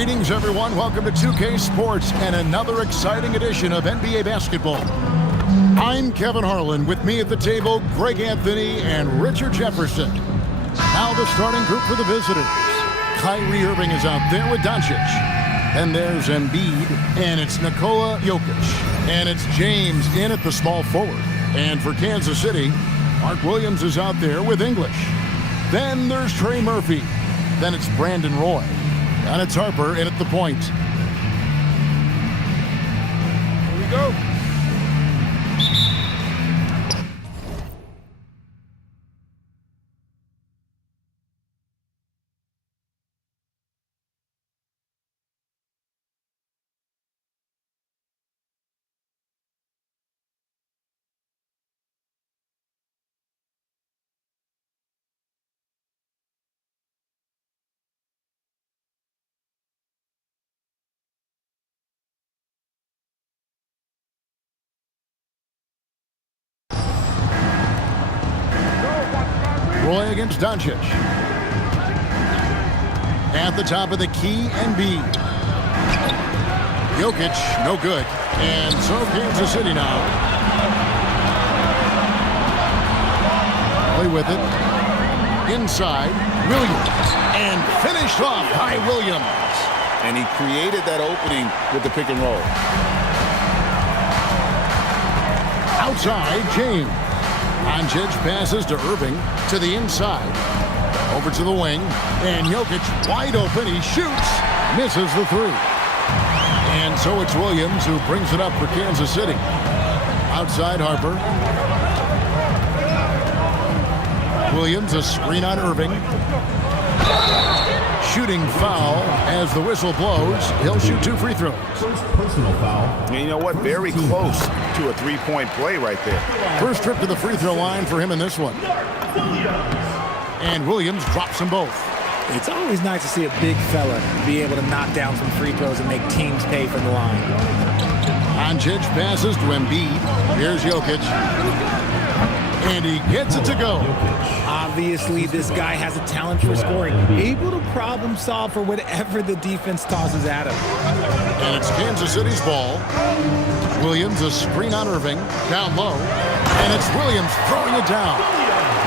Greetings, everyone. Welcome to 2K Sports and another exciting edition of NBA basketball. I'm Kevin Harlan. With me at the table, Greg Anthony and Richard Jefferson. Now the starting group for the visitors. Kyrie Irving is out there with Doncic. And there's Embiid, and it's Nikola Jokic. And it's James in at the small forward. And for Kansas City, Mark Williams is out there with English. Then there's Trey Murphy. Then it's Brandon Roy. And it's Harper in at the point. Here we go. Roy against Doncic. At the top of the key, Embiid. Jokic, no good. And so Kansas City now. Play with it. Inside, Williams. And finished off by Williams. And he created that opening with the pick and roll. Outside, James. Doncic passes to Irving, to the inside, over to the wing, and Jokic wide open. He shoots, misses the three. And so it's Williams who brings it up for Kansas City. Outside, Harper. Williams, a screen on Irving. Shooting foul as the whistle blows. He'll shoot 2 free throws. First personal foul. And you know what? Very close to a three-point play right there. First trip to the free throw line for him in this one. And Williams drops them both. It's always nice to see a big fella be able to knock down some free throws and make teams pay for the line. Doncic passes to Embiid. Here's Jokic. And he gets it to go. Obviously, this guy has a talent for scoring, able to problem solve for whatever the defense tosses at him. And it's Kansas City's ball. Williams, a screen on Irving, down low. And it's Williams throwing it down.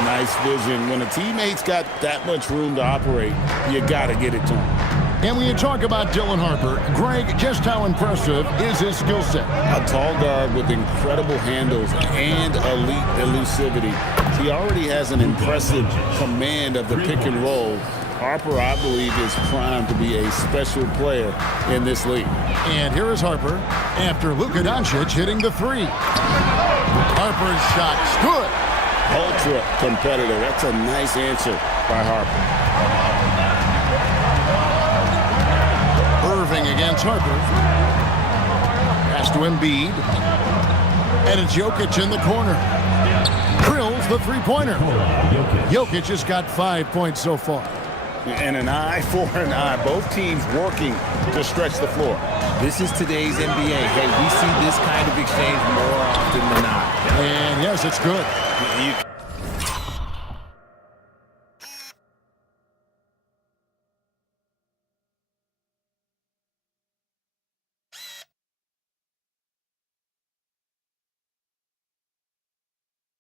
Nice vision. When a teammate's got that much room to operate, you got to get it to him. And when you talk about Dylan Harper, Greg, just how impressive is his skill set? A tall guard with incredible handles and elite elusivity. He already has an impressive command of the pick and roll. Harper, I believe, is primed to be a special player in this league. And here is Harper after Luka Doncic hitting the three. Harper's shot's good. Ultra competitor. That's a nice answer by Harper. Irving against Harper. Pass to Embiid. And it's Jokic in the corner. Drills the three-pointer. Jokic has got 5 points so far. And an eye for an eye. Both teams working to stretch the floor. This is today's NBA. Hey, we see this kind of exchange more often than not. And yes, it's good.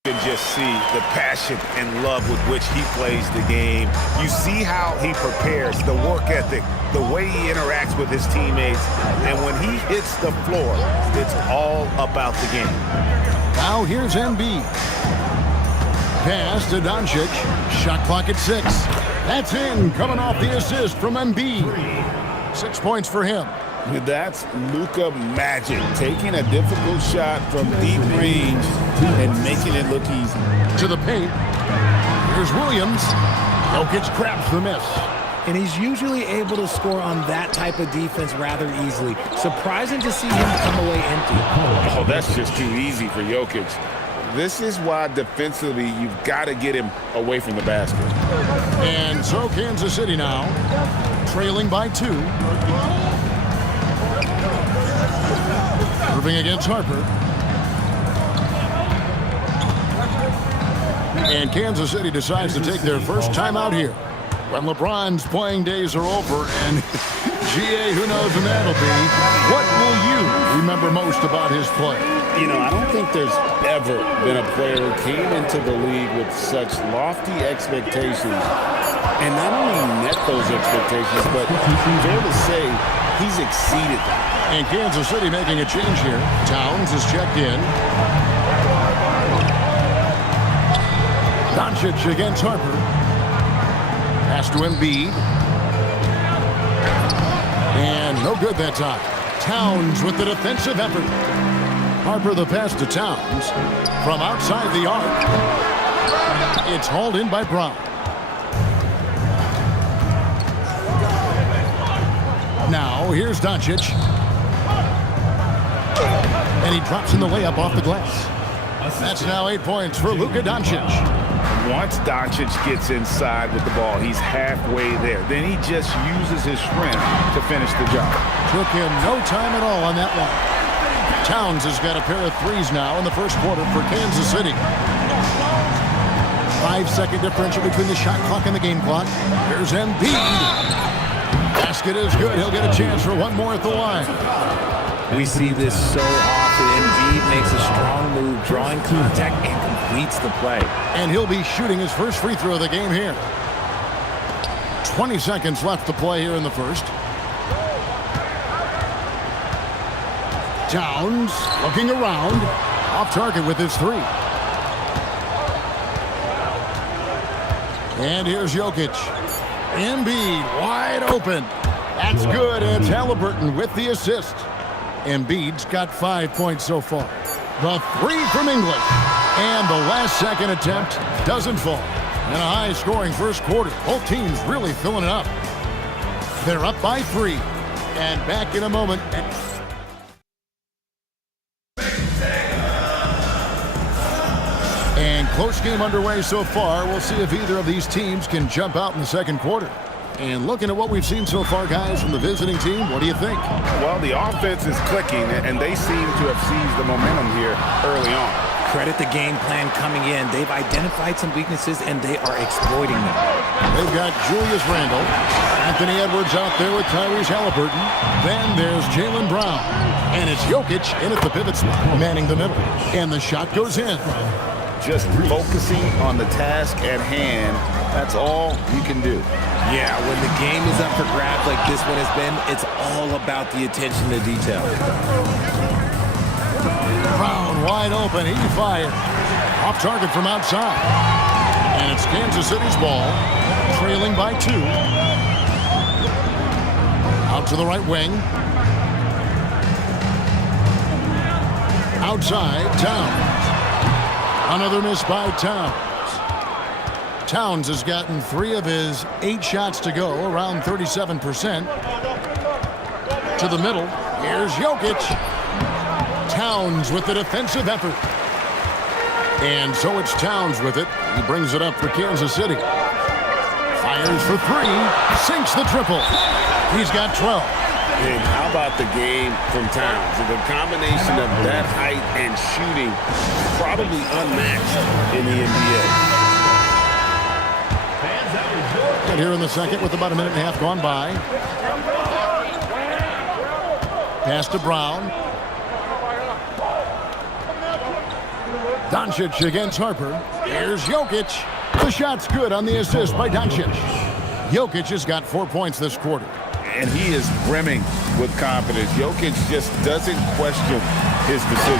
You can just see the passion and love with which he plays the game. You see how he prepares, the work ethic, the way he interacts with his teammates. And when he hits the floor, it's all about the game. Now here's Embiid. Pass to Doncic. Shot clock at 6. That's in, coming off the assist from Embiid. 6 points for him. That's Luka magic, taking a difficult shot from deep range and making it look easy. To the paint. Here's Williams. Jokic grabs the miss. And he's usually able to score on that type of defense rather easily. Surprising to see him come away empty. Oh, that's just too easy for Jokic. This is why defensively you've got to get him away from the basket. And so Kansas City now trailing by 2. Irving against Harper. And Kansas City decides to take their first time out here when LeBron's playing days are over and GA, who knows when that'll be. What will you remember most about his play? You know, I don't think there's ever been a player who came into the league with such lofty expectations and not only met those expectations, but fair to say, he's exceeded them. And Kansas City making a change here. Towns is checked in. Doncic against Harper. Pass to Embiid. And no good that time. Towns with the defensive effort. Harper the pass to Towns from outside the arc. It's hauled in by Brown. Now here's Doncic. And he drops in the layup off the glass. That's now 8 points for Luka Doncic. Once Doncic gets inside with the ball, he's halfway there. Then he just uses his strength to finish the job. Took him no time at all on that one. Towns has got a pair of threes now in the first quarter for Kansas City. 5-second differential between the shot clock and the game clock. Here's Embiid. Basket is good. He'll get a chance for one more at the line. We see this so often. Embiid makes a strong move, drawing contact, and completes the play. And he'll be shooting his first free throw of the game here. 20 seconds left to play here in the first. Towns looking around. Off target with his three. And here's Jokic. Embiid wide open. That's good. And Halliburton with the assist. Embiid's got 5 points so far. The three from English. And the last second attempt doesn't fall. In a high-scoring first quarter. Both teams really filling it up. They're up by 3. And back in a moment. And close game underway so far. We'll see if either of these teams can jump out in the second quarter. And looking at what we've seen so far, guys, from the visiting team, what do you think? Well, the offense is clicking, and they seem to have seized the momentum here early on. Credit the game plan coming in. They've identified some weaknesses, and they are exploiting them. They've got Julius Randle, Anthony Edwards out there with Tyrese Halliburton. Then there's Jaylen Brown. And it's Jokic in at the pivot spot, manning the middle. And the shot goes in. Just focusing on the task at hand, that's all you can do. Yeah, when the game is up for grabs like this one has been, it's all about the attention to detail. Brown wide open. He fired. Off target from outside. And it's Kansas City's ball, trailing by 2. Out to the right wing. Outside, Towns. Another miss by Towns. Towns has gotten 3 of his 8 shots to go, around 37%. To the middle, here's Jokic. Towns with the defensive effort. And so it's Towns with it. He brings it up for Kansas City. Fires for 3, sinks the triple. He's got 12. And how about the game from Towns? The combination of that height and shooting, probably unmatched in the NBA. And here in the second with about a minute and a half gone by. Pass to Brown. Doncic against Harper. Here's Jokic. The shot's good on the assist by Doncic. Jokic has got 4 points this quarter. And he is brimming with confidence. Jokic just doesn't question his decision.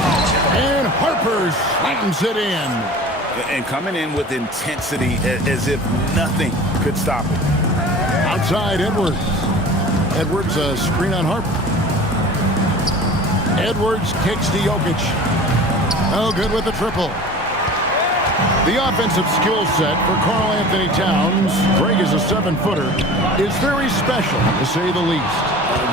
And Harper slams it in. And coming in with intensity as if nothing could stop him. Outside, Edwards. Edwards, a screen on Harper. Edwards kicks to Jokic. Oh, good with the triple. The offensive skill set for Karl Anthony Towns, Greg is a 7-footer, is very special, to say the least.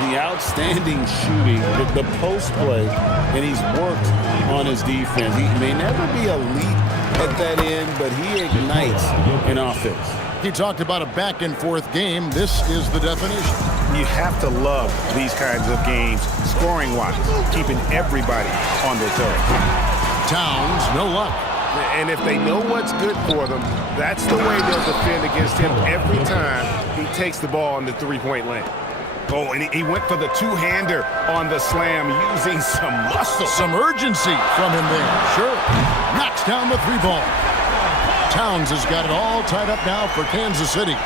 The outstanding shooting, the post play, and he's worked on his defense. He may never be elite at that end, but he ignites an offense. He talked about a back-and-forth game. This is the definition. You have to love these kinds of games, scoring-wise, keeping everybody on their toes. Towns, no luck. And if they know what's good for them, that's the way they'll defend against him every time he takes the ball in the three-point lane. Oh, and he went for the two-hander on the slam, using some muscle. Some urgency from him there. Sure. Knocks down the three ball. Towns has got it all tied up now for Kansas City.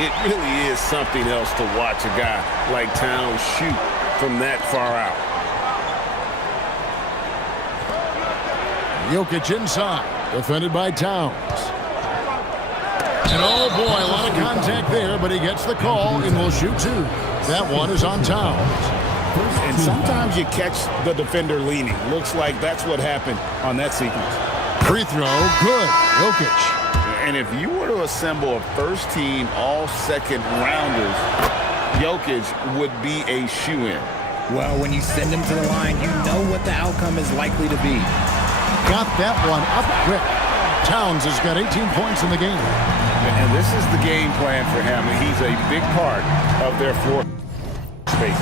It really is something else to watch a guy like Towns shoot from that far out. Jokic inside, defended by Towns. And oh boy, a lot of contact there, but he gets the call and will shoot two. That one is on Towns. And sometimes you catch the defender leaning. Looks like that's what happened on that sequence. Free throw, good. Jokic. And if you were to assemble a first-team all-second rounders, Jokic would be a shoe-in. Well, when you send him to the line, you know what the outcome is likely to be. Got that one up quick. Towns has got 18 points in the game. And this is the game plan for him. He's a big part of their floor space.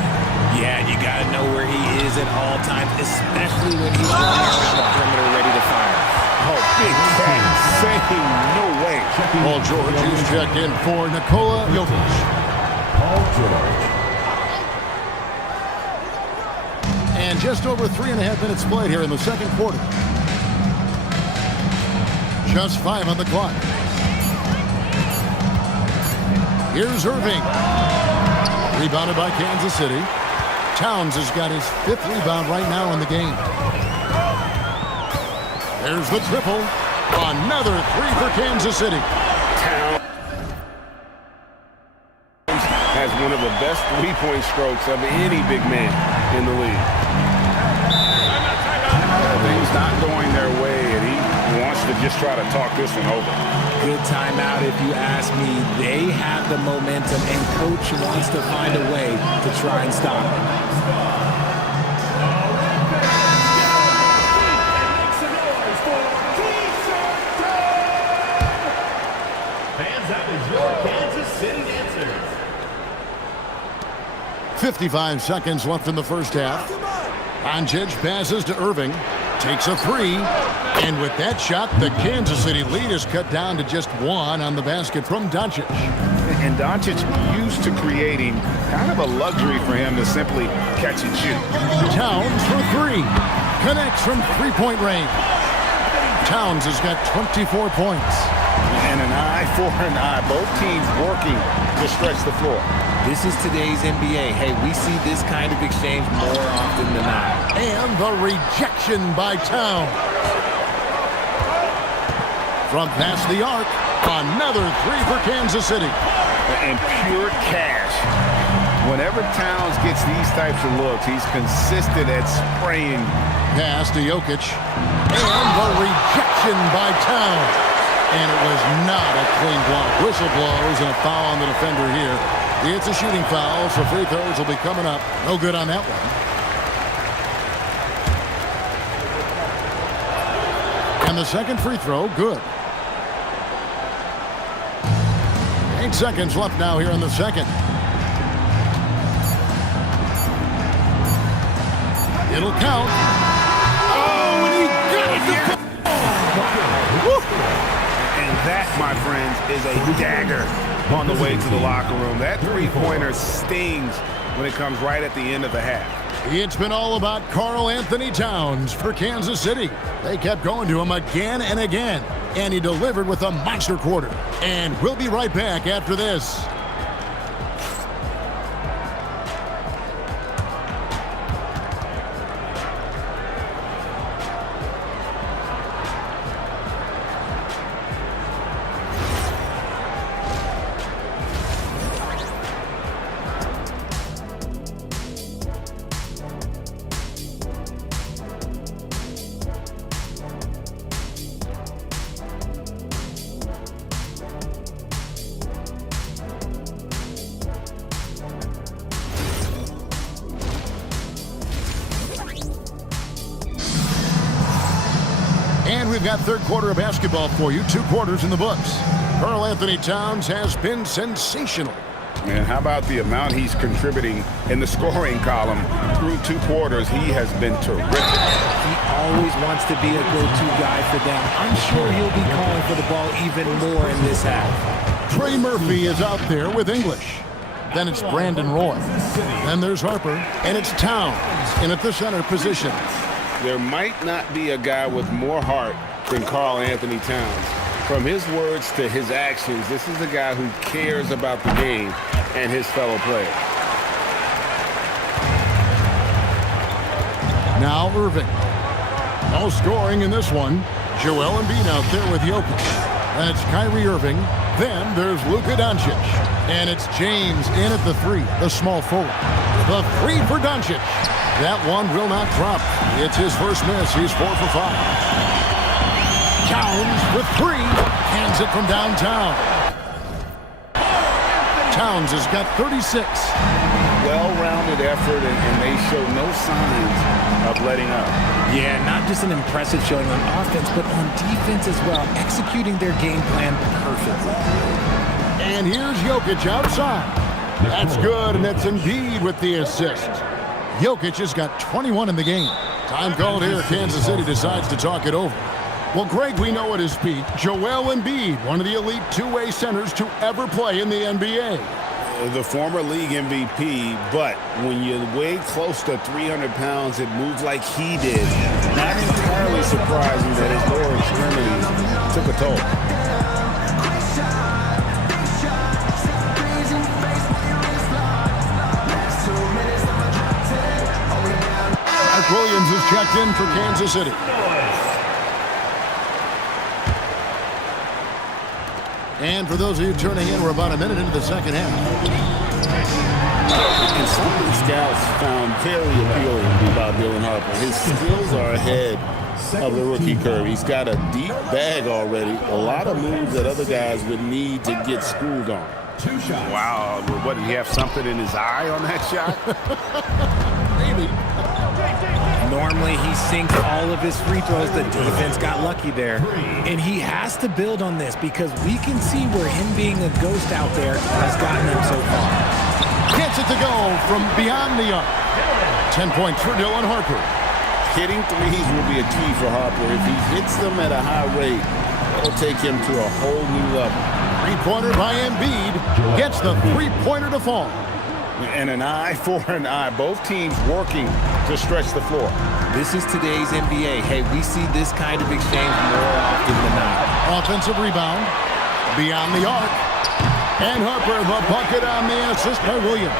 Yeah, you got to know where he is at all times, especially when he's running around the perimeter ready to fire. Oh, big cat saying no way. Paul George is checked in for Nikola Jokic. Paul George. And just over 3.5 minutes played here in the second quarter. Just 5 on the clock. Here's Irving. Rebounded by Kansas City. Towns has got his 5th rebound right now in the game. There's the triple. Another 3 for Kansas City. Towns has one of the best three-point strokes of any big man in the league. Things not going their way, and he wants to just try to talk this one over. Good timeout if you ask me. They have the momentum, and Coach wants to find a way to try and stop it. Hands up is your Kansas City answers. 55 seconds left in the first half. Doncic passes to Irving. Takes a three. And with that shot, the Kansas City lead is cut down to just 1 on the basket from Doncic. And Doncic used to creating kind of a luxury for him to simply catch and shoot. Towns for 3. Connects from three-point range. Towns has got 24 points. And an eye for an eye. Both teams working to stretch the floor. This is today's NBA. Hey, we see this kind of exchange more often than not. And the rejection by Towns. From past the arc, another 3 for Kansas City. And pure cash. Whenever Towns gets these types of looks, he's consistent at spraying. Pass to Jokic. And the rejection by Towns. And it was not a clean block. Whistle blows and a foul on the defender here. It's a shooting foul, so free throws will be coming up. No good on that one. And the second free throw, good. 8 seconds left now here in the second. It'll count. Oh, and he got it! And that, my friends, is a dagger on the way to the locker room. That three-pointer stings when it comes right at the end of the half. It's been all about Karl Anthony Towns for Kansas City. They kept going to him again and again, and he delivered with a monster quarter. And we'll be right back after this. And we've got third quarter of basketball for you. 2 quarters in the books. Karl Anthony Towns has been sensational. And how about the amount he's contributing in the scoring column through 2 quarters? He has been terrific. He always wants to be a go-to guy for them. I'm sure he'll be calling for the ball even more in this half. Trey Murphy is out there with English. Then it's Brandon Roy. Then there's Harper. And it's Towns in at the center position. There might not be a guy with more heart than Karl Anthony Towns. From his words to his actions, this is a guy who cares about the game and his fellow players. Now Irving. No scoring in this one. Joel Embiid out there with Jokic. And it's Kyrie Irving. Then there's Luka Doncic. And it's James in at the three, the small forward. The three for Doncic. That one will not drop. It's his first miss. He's 4 for 5. Towns with 3. Hands it from downtown. Towns has got 36. Well-rounded effort, and they show no signs of letting up. Yeah, not just an impressive showing on offense, but on defense as well, executing their game plan perfectly. And here's Jokic outside. That's good, and it's Embiid with the assist. Jokic has got 21 in the game. Time called here. Kansas City decides to talk it over. Well, Greg, we know at his peak, Joel Embiid, one of the elite two-way centers to ever play in the NBA. The former league MVP, but when you weigh close to 300 pounds, it moves like he did. Not entirely surprising that his lower extremities took a toll. Williams is checked in for Kansas City. And for those of you turning in, we're about a minute into the second half. And something scouts found very appealing about Dylan Harper. His skills are ahead of the rookie curve. He's got a deep bag already. A lot of moves that other guys would need to get schooled on. Wow, what, did he have something in his eye on that shot? Maybe. Normally, he sinks all of his free throws. The defense got lucky there. And he has to build on this because we can see where him being a ghost out there has gotten him so far. Gets it to go from beyond the arc. 10 points for Dylan Harper. Hitting threes will be a key for Harper. If he hits them at a high rate, it'll take him to a whole new level. Three-pointer by Embiid. Gets the three-pointer to fall. And an eye for an eye. Both teams working to stretch the floor. This is today's NBA. Hey, we see this kind of exchange more often than not. Offensive rebound. Beyond the arc. And Harper, the bucket on the assist by Williams.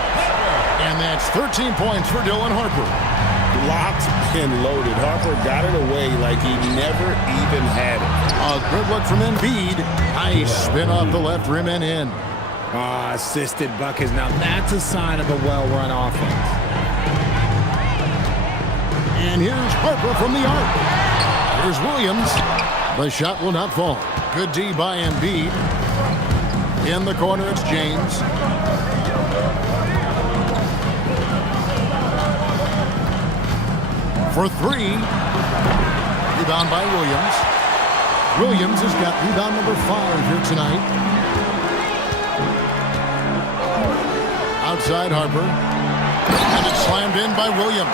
And that's 13 points for Dylan Harper. Locked and loaded. Harper got it away like he never even had it. A good look from Embiid. Nice spin off the left rim and in. Assisted buckets. Now that's a sign of a well-run offense. And here's Harper from the arc. Here's Williams. The shot will not fall. Good D by Embiid. In the corner, it's James. For 3. Rebound by Williams. Williams has got rebound number 5 here tonight. Outside Harper. And it's slammed in by Williams.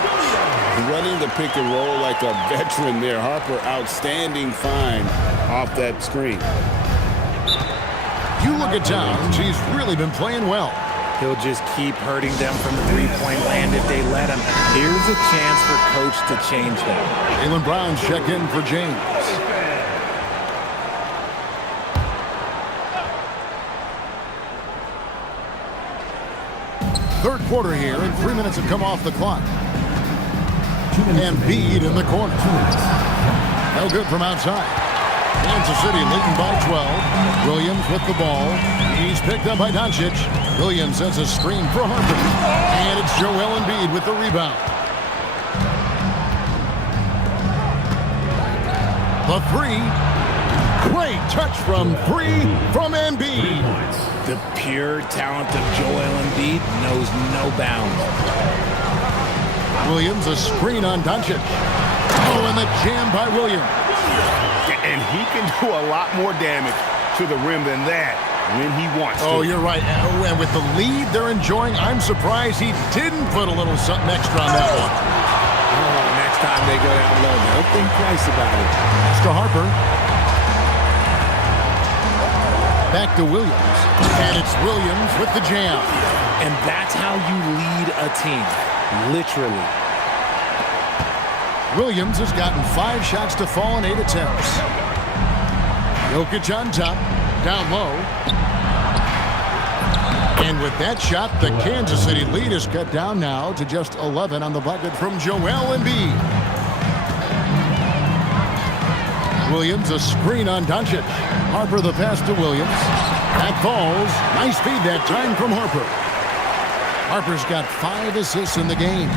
Running the pick and roll like a veteran there. Harper, outstanding find off that screen. You look at Towns, he's really been playing well. He'll just keep hurting them from the three-point land if they let him. Here's a chance for Coach to change that. Jaylen Brown's check in for James. Third quarter here, and 3 minutes have come off the clock. Embiid in the corner. No good from outside. Kansas City leading by 12. Williams with the ball. He's picked up by Doncic. Williams sends a screen for Harper. And it's Joel Embiid with the rebound. The 3. Great touch from 3 from Embiid. The pure talent of Joel Embiid knows no bounds. Williams, a screen on Doncic. Oh, and the jam by Williams. And he can do a lot more damage to the rim than that when he wants to. Oh, you're right. Oh, and with the lead they're enjoying, I'm surprised he didn't put a little something extra on that one. Oh, next time they go down low, don't think twice about it. That's to Harper. Back to Williams. And it's Williams with the jam. And that's how you lead a team, literally. Williams has gotten 5 shots to fall in 8 attempts. Jokic on top, down low. And with that shot, the Kansas City lead is cut down now to just 11 on the bucket from Joel Embiid. Williams, a screen on Doncic. Harper the pass to Williams. That falls. Nice feed that time from Harper. Harper's got 5 assists in the game.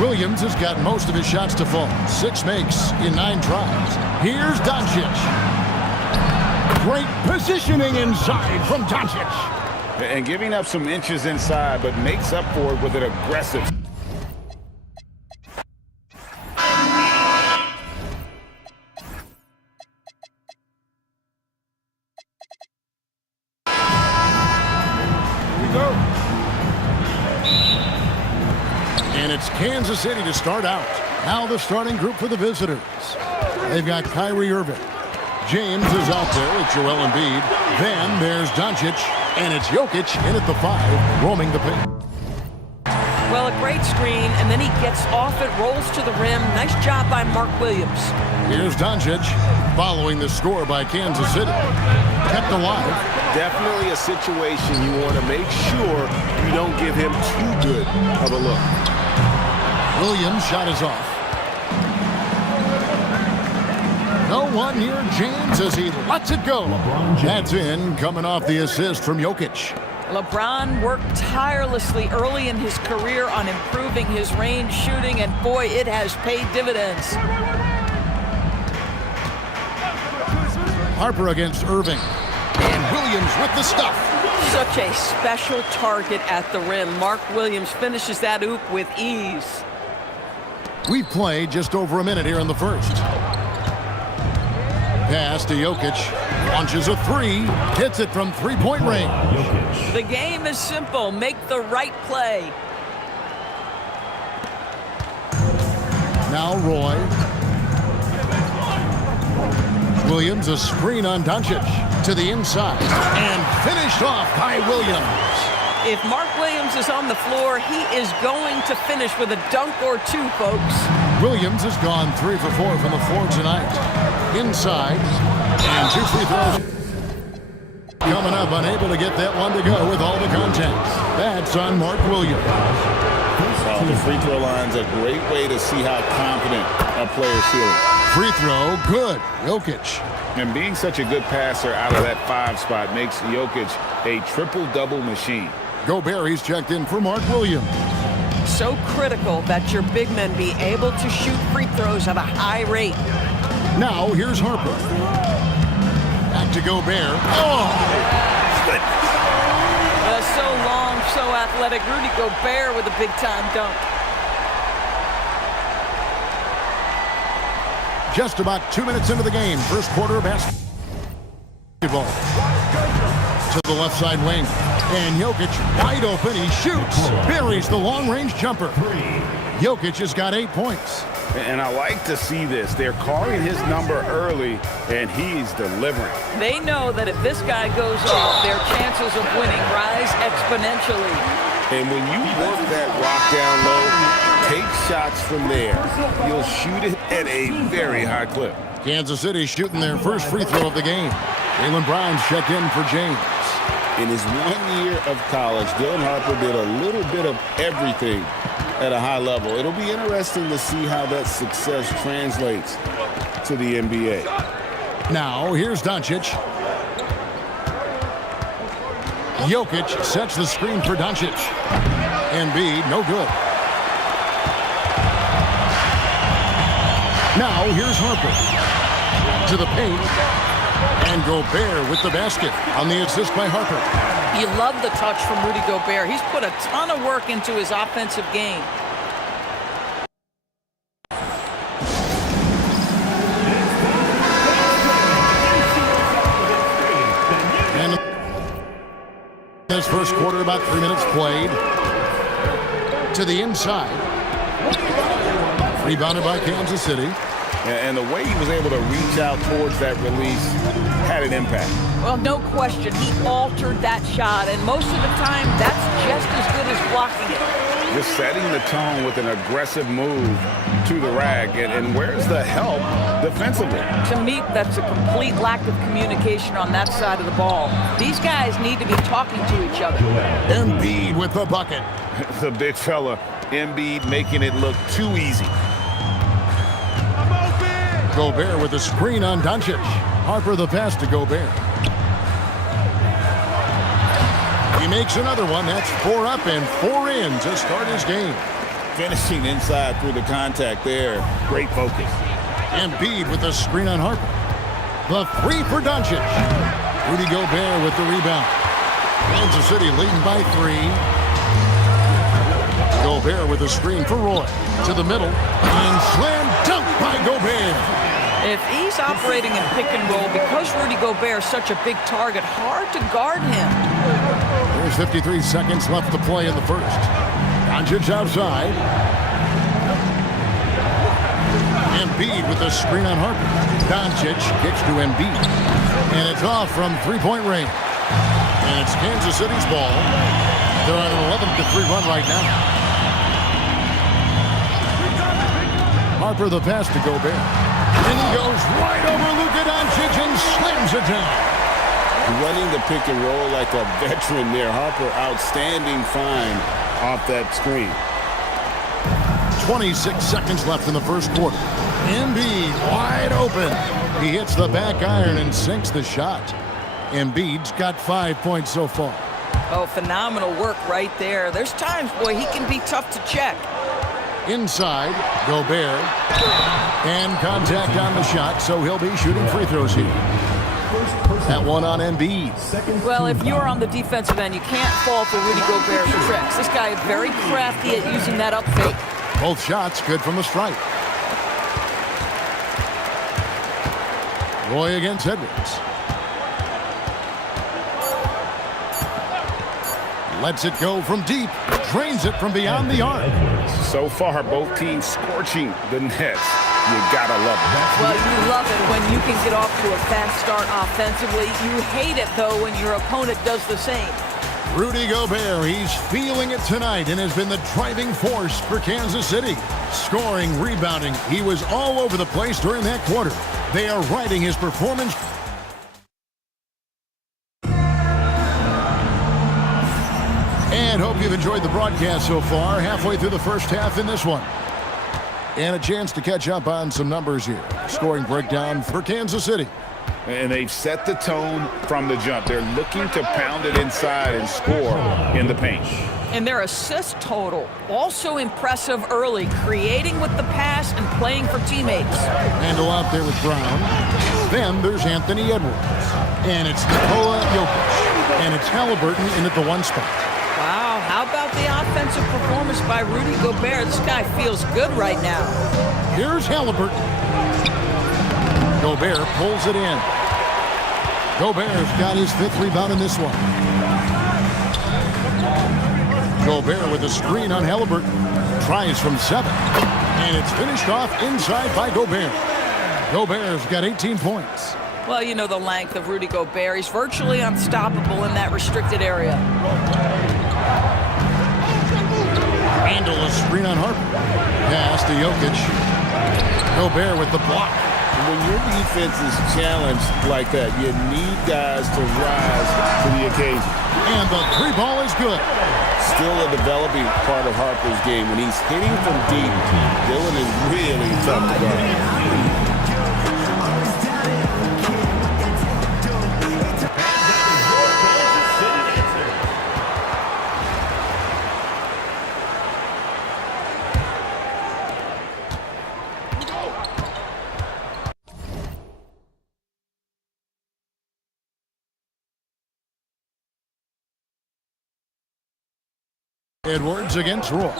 Williams has got most of his shots to fall. 6 makes in 9 tries. Here's Doncic. Great positioning inside from Doncic. And giving up some inches inside, but makes up for it with an aggressive. And it's Kansas City to start out. Now the starting group for the visitors. They've got Kyrie Irving. James is out there with Joel Embiid. Then there's Doncic, and it's Jokic in at the 5, roaming the paint. Well, a great screen, and then he gets off it, rolls to the rim. Nice job by Mark Williams. Here's Doncic, following the score by Kansas City. Kept alive. Definitely a situation you want to make sure you don't give him too good of a look. Williams' shot is off. No one near James as he lets it go. That's in, coming off the assist from Jokic. LeBron worked tirelessly early in his career on improving his range shooting, and boy, it has paid dividends. Harper against Irving. And Williams with the stuff. Such a special target at the rim. Mark Williams finishes that oop with ease. We played just over a minute here in the first. Pass to Jokic. Launches a 3. Hits it from three-point range. The game is simple. Make the right play. Now Roy. Williams, a screen on Doncic. To the inside. And finished off by Williams. If Mark Williams is on the floor, he is going to finish with a dunk or 2, folks. Williams has gone 3 for 4 from the floor tonight. Inside. And 2 free throws. Coming up, unable to get that one to go with all the contact. That's on Mark Williams. Well, the free throw line's a great way to see how confident a player's feeling. Free throw, good. Jokic. And being such a good passer out of that 5 spot makes Jokic a triple-double machine. Gobert, he's checked in for Mark Williams. So critical that your big men be able to shoot free throws at a high rate. Now, here's Harper. Back to Gobert. Oh! So long, so athletic. Rudy Gobert with a big-time dunk. Just about 2 minutes into the game. First quarter of basketball. To the left side wing. And Jokic wide open. He shoots. Buries the long-range jumper. Jokic has got 8 points. And I like to see this. They're calling his number early, and he's delivering. They know that if this guy goes off, their chances of winning rise exponentially. And when you work that rock down low, take shots from there. You'll shoot it at a very high clip. Kansas City shooting their first free throw of the game. Jaylen Brown's checked in for James. In his 1 year of college, Dylan Harper did a little bit of everything at a high level. It'll be interesting to see how that success translates to the NBA. Now, here's Doncic. Jokic sets the screen for Doncic. Embiid, no good. Now, here's Harper. To the paint. And Gobert with the basket on the assist by Harper. You love the touch from Rudy Gobert. He's put a ton of work into his offensive game. And this first quarter, about 3 minutes played. To the inside. Rebounded by Kansas City. And the way he was able to reach out towards that release had an impact. Well, no question, he altered that shot, and most of the time, that's just as good as blocking it. Just setting the tone with an aggressive move to the rack. And where's the help defensively? To me, that's a complete lack of communication on that side of the ball. These guys need to be talking to each other. Embiid with the bucket. The big fella, Embiid, making it look too easy. Gobert with the screen on Doncic. Harper the pass to Gobert. He makes another one. That's 4 up and 4 in to start his game. Finishing inside through the contact there. Great focus. Embiid with the screen on Harper. The 3 for Doncic. Rudy Gobert with the rebound. Kansas City leading by 3. Gobert with a screen for Roy. To the middle. And slam dunk by Gobert. If he's operating in pick and roll, because Rudy Gobert is such a big target, hard to guard him. There's 53 seconds left to play in the first. Doncic outside. Embiid with the screen on Harper. Doncic kicks to Embiid. And it's off from three-point range. And it's Kansas City's ball. They're on an 11-3 run right now. Harper the pass to Gobert. And he goes right over Luka Doncic and slams it down. Running the pick and roll like a veteran there. Harper, outstanding find off that screen. 26 seconds left in the first quarter. Embiid wide open. He hits the back iron and sinks the shot. Embiid's got 5 points so far. Oh, phenomenal work right there. There's times, boy, he can be tough to check. Inside, Gobert. And contact on the shot, so he'll be shooting free throws here. That one on Embiid. Well, if you're on the defensive end, you can't fall for Rudy Gobert's tricks. This guy is very crafty at using that up fake. Both shots good from the stripe. Roy against Edwards. Lets it go from deep. Drains it from beyond the arc. So far, both teams scorching the Nets. You gotta love it. Well, you love it when you can get off to a fast start offensively. You hate it, though, when your opponent does the same. Rudy Gobert, he's feeling it tonight and has been the driving force for Kansas City. Scoring, rebounding, he was all over the place during that quarter. They are riding his performance. And hope you've enjoyed the broadcast so far. Halfway through the first half in this one. And a chance to catch up on some numbers here. Scoring breakdown for Kansas City. And they've set the tone from the jump. They're looking to pound it inside and score in the paint. And their assist total, also impressive early, creating with the pass and playing for teammates. Handle out there with Brown. Then there's Anthony Edwards. And it's Nikola Jokic. And it's Halliburton in at the 1 spot. Wow, how about the offensive performance by Rudy Gobert? This guy feels good right now. Here's Halliburton. Gobert pulls it in. Gobert's got his 5th rebound in this one. Gobert with a screen on Halliburton. Tries from 7. And it's finished off inside by Gobert. Gobert's got 18 points. Well, you know the length of Rudy Gobert. He's virtually unstoppable in that restricted area. Handle a screen on Harper. Pass to Jokic. Gobert with the block. When your defense is challenged like that, you need guys to rise to the occasion. And the 3 ball is good. Still a developing part of Harper's game. When he's hitting from deep, Dylan is really tough to guard. Edwards against Roy.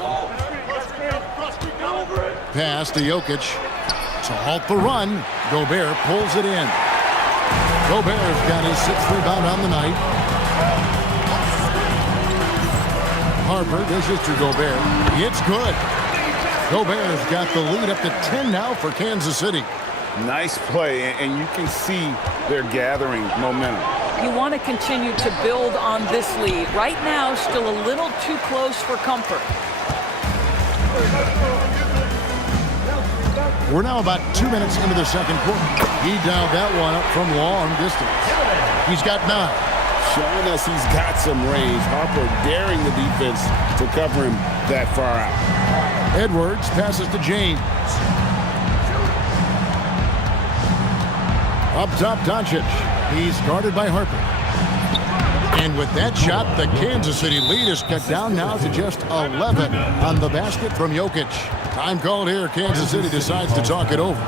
Pass to Jokic. To halt the run. Gobert pulls it in. Gobert's got his 6th rebound on the night. Harper dishes to Gobert. It's good. Gobert's got the lead up to 10 now for Kansas City. Nice play, and you can see they're gathering momentum. You want to continue to build on this lead. Right now, still a little too close for comfort. We're now about 2 minutes into the second quarter. He dialed that one up from long distance. He's got 9. Showing us he's got some range. Harper daring the defense to cover him that far out. Edwards passes to James. Up top, Doncic. He's guarded by Harper. And with that shot, the Kansas City lead is cut down now to just 11 on the basket from Jokic. Time called here. Kansas City decides to talk it over.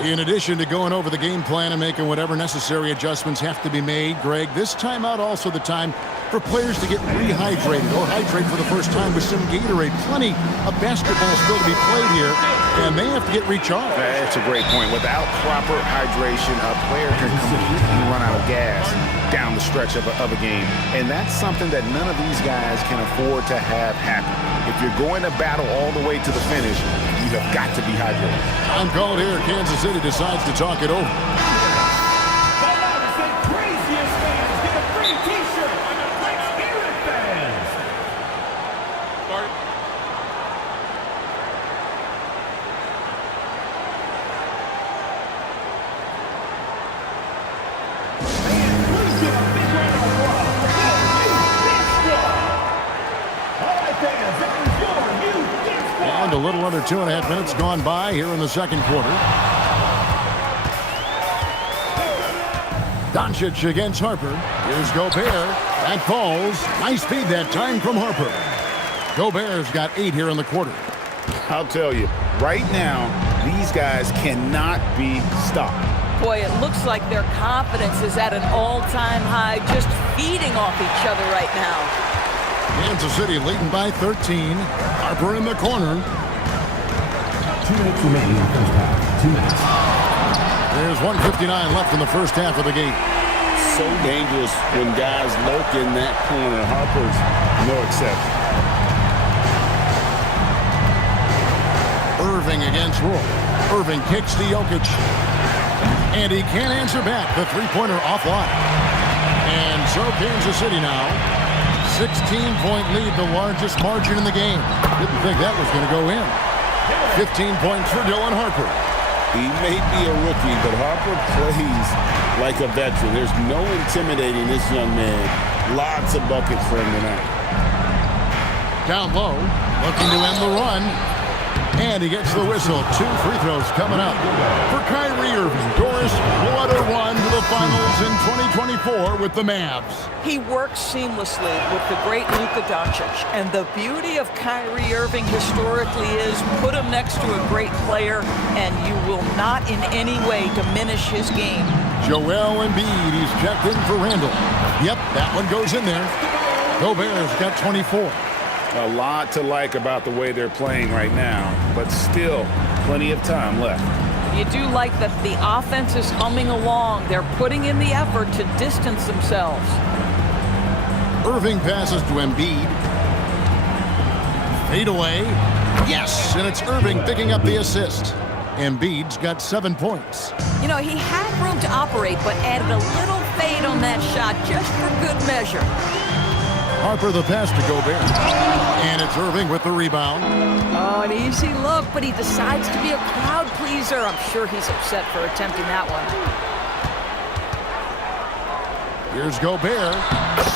In addition to going over the game plan and making whatever necessary adjustments have to be made, Greg, this timeout also the time for players to get rehydrated or hydrate for the first time with some Gatorade. Plenty of basketball still to be played here, and they have to get recharged. That's a great point. Without proper hydration, a player can completely run out of gas down the stretch of a game. And that's something that none of these guys can afford to have happen. If you're going to battle all the way to the finish, you have got to be hydrated. Time called here. Kansas City decides to talk it over. And a little under 2.5 minutes gone by here in the second quarter. Doncic against Harper. Here's Gobert. That falls. Nice feed that time from Harper. Gobert's got 8 here in the quarter. I'll tell you, right now, these guys cannot be stopped. Boy, it looks like their confidence is at an all-time high, just feeding off each other right now. Kansas City leading by 13. Harper in the corner. 2 minutes remaining in the first half. 2 minutes. There's 1:59 left in the first half of the game. So dangerous when guys lurk in that corner. Harper's no exception. Irving against Roy. Irving kicks to Jokic. And he can't answer back. The three-pointer offline. And so Kansas City now. 16-point lead, the largest margin in the game. Didn't think that was going to go in. 15 points for Dylan Harper. He may be a rookie, but Harper plays like a veteran. There's no intimidating this young man. Lots of buckets for him tonight. Down low, looking to end the run. And he gets the whistle. 2 free throws coming up for Kyrie Irving. Doris, what a run to the finals in 2024 with the Mavs. He works seamlessly with the great Luka Doncic. And the beauty of Kyrie Irving historically is put him next to a great player and you will not in any way diminish his game. Joel Embiid, he's checked in for Randall. Yep, that one goes in there. Gobert's got 24. A lot to like about the way they're playing right now, but still plenty of time left. You do like that the offense is humming along. They're putting in the effort to distance themselves. Irving passes to Embiid. Fade away. Yes, and it's Irving picking up the assist. Embiid's got 7 points. You know, he had room to operate, but added a little fade on that shot just for good measure. Harper the pass to Gobert. And it's Irving with the rebound. Oh, an easy look, but he decides to be a crowd pleaser. I'm sure he's upset for attempting that one. Here's Gobert.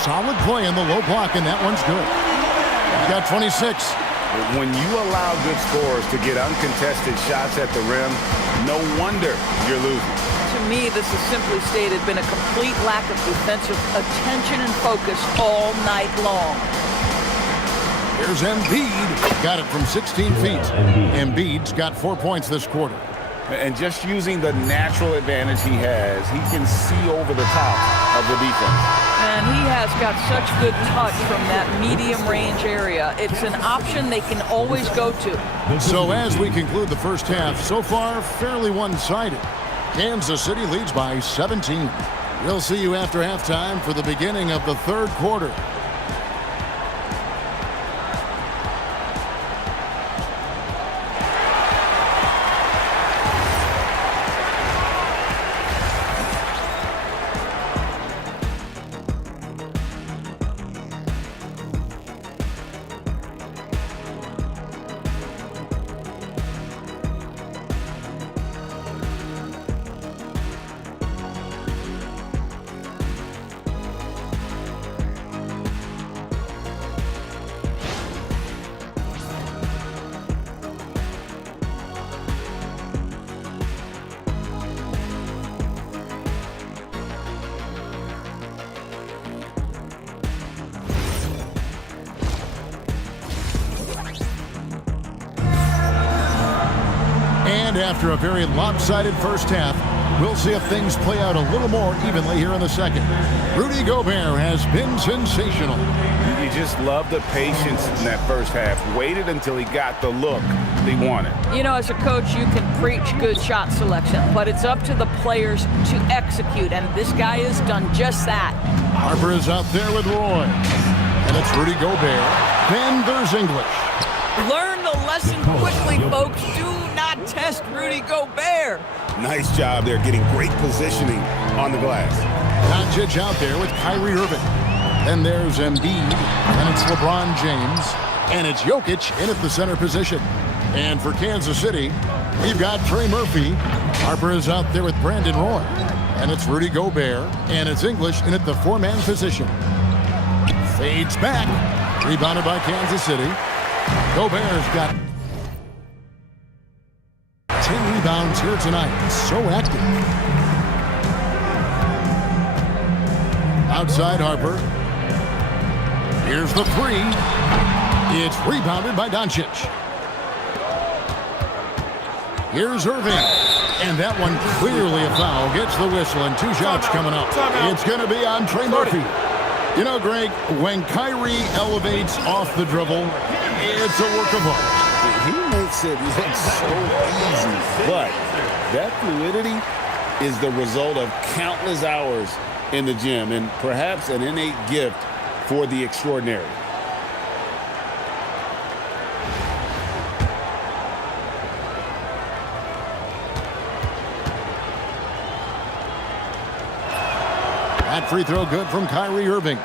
Solid play in the low block, and that one's good. He's got 26. When you allow good scorers to get uncontested shots at the rim, no wonder you're losing. To me, this has simply stated been a complete lack of defensive attention and focus all night long. Here's Embiid. Got it from 16 feet. Embiid's got 4 points this quarter. And just using the natural advantage he has, he can see over the top of the defense. And he has got such good touch from that medium range area. It's an option they can always go to. So as we conclude the first half, so far fairly one-sided. Kansas City leads by 17. We'll see you after halftime for the beginning of the third quarter. after a very lopsided first half, we'll see if things play out a little more evenly here in the second. Rudy Gobert has been sensational. You just love the patience in that first half. Waited until he got the look he wanted. You know, as a coach, you can preach good shot selection, but it's up to the players to execute, and this guy has done just that. Harper is out there with Roy. And it's Rudy Gobert. Then there's English. Learn the lesson quickly, folks. Do not test Rudy Gobert. Nice job there, getting great positioning on the glass. Doncic out there with Kyrie Irving. Then there's Embiid. And it's LeBron James. And it's Jokic in at the center position. And for Kansas City, we've got Trey Murphy. Harper is out there with Brandon Roy. And it's Rudy Gobert. And it's English in at the four-man position. Fades back. Rebounded by Kansas City. Gobert's got 10 rebounds here tonight. So active. Outside Harper. Here's the three. It's rebounded by Doncic. Here's Irving. And that one clearly a foul. Gets the whistle and 2 shots coming up. It's going to be on Trey Murphy. You know, Greg, when Kyrie elevates off the dribble, it's a work of art. He makes it look so easy, but that fluidity is the result of countless hours in the gym and perhaps an innate gift for the extraordinary. That free throw good from Kyrie Irving.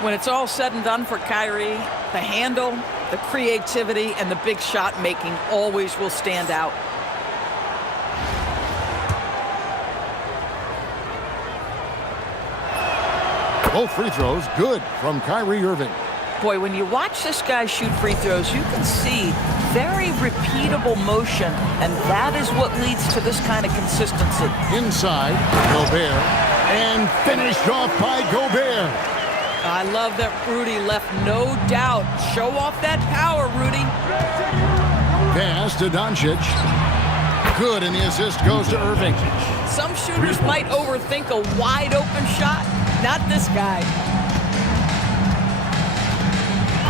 When it's all said and done for Kyrie, the handle, the creativity, and the big shot making always will stand out. Both free throws good from Kyrie Irving. Boy, when you watch this guy shoot free throws, you can see very repeatable motion, and that is what leads to this kind of consistency. Inside, Gobert. And finished off by Gobert. I love that Rudy left no doubt. Show off that power, Rudy. Pass to Doncic. Good, and the assist goes to Irving. Some shooters might overthink a wide open shot. Not this guy.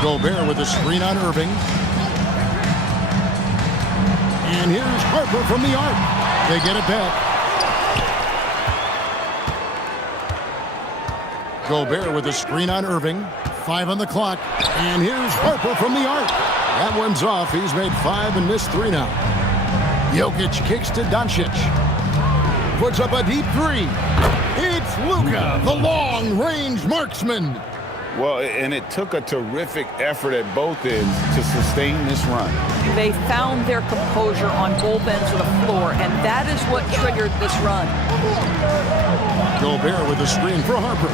Gobert with a screen on Irving. And here's Harper from the arc. They get it back. Gobert with a screen on Irving. 5 on the clock. And here's Harper from the arc. That one's off. He's made 5 and missed 3 now. Jokic kicks to Doncic. Puts up a deep 3. It's Luka, the long-range marksman. Well, and it took a terrific effort at both ends to sustain this run. They found their composure on both ends of the floor, and that is what triggered this run. Gobert with a screen for Harper.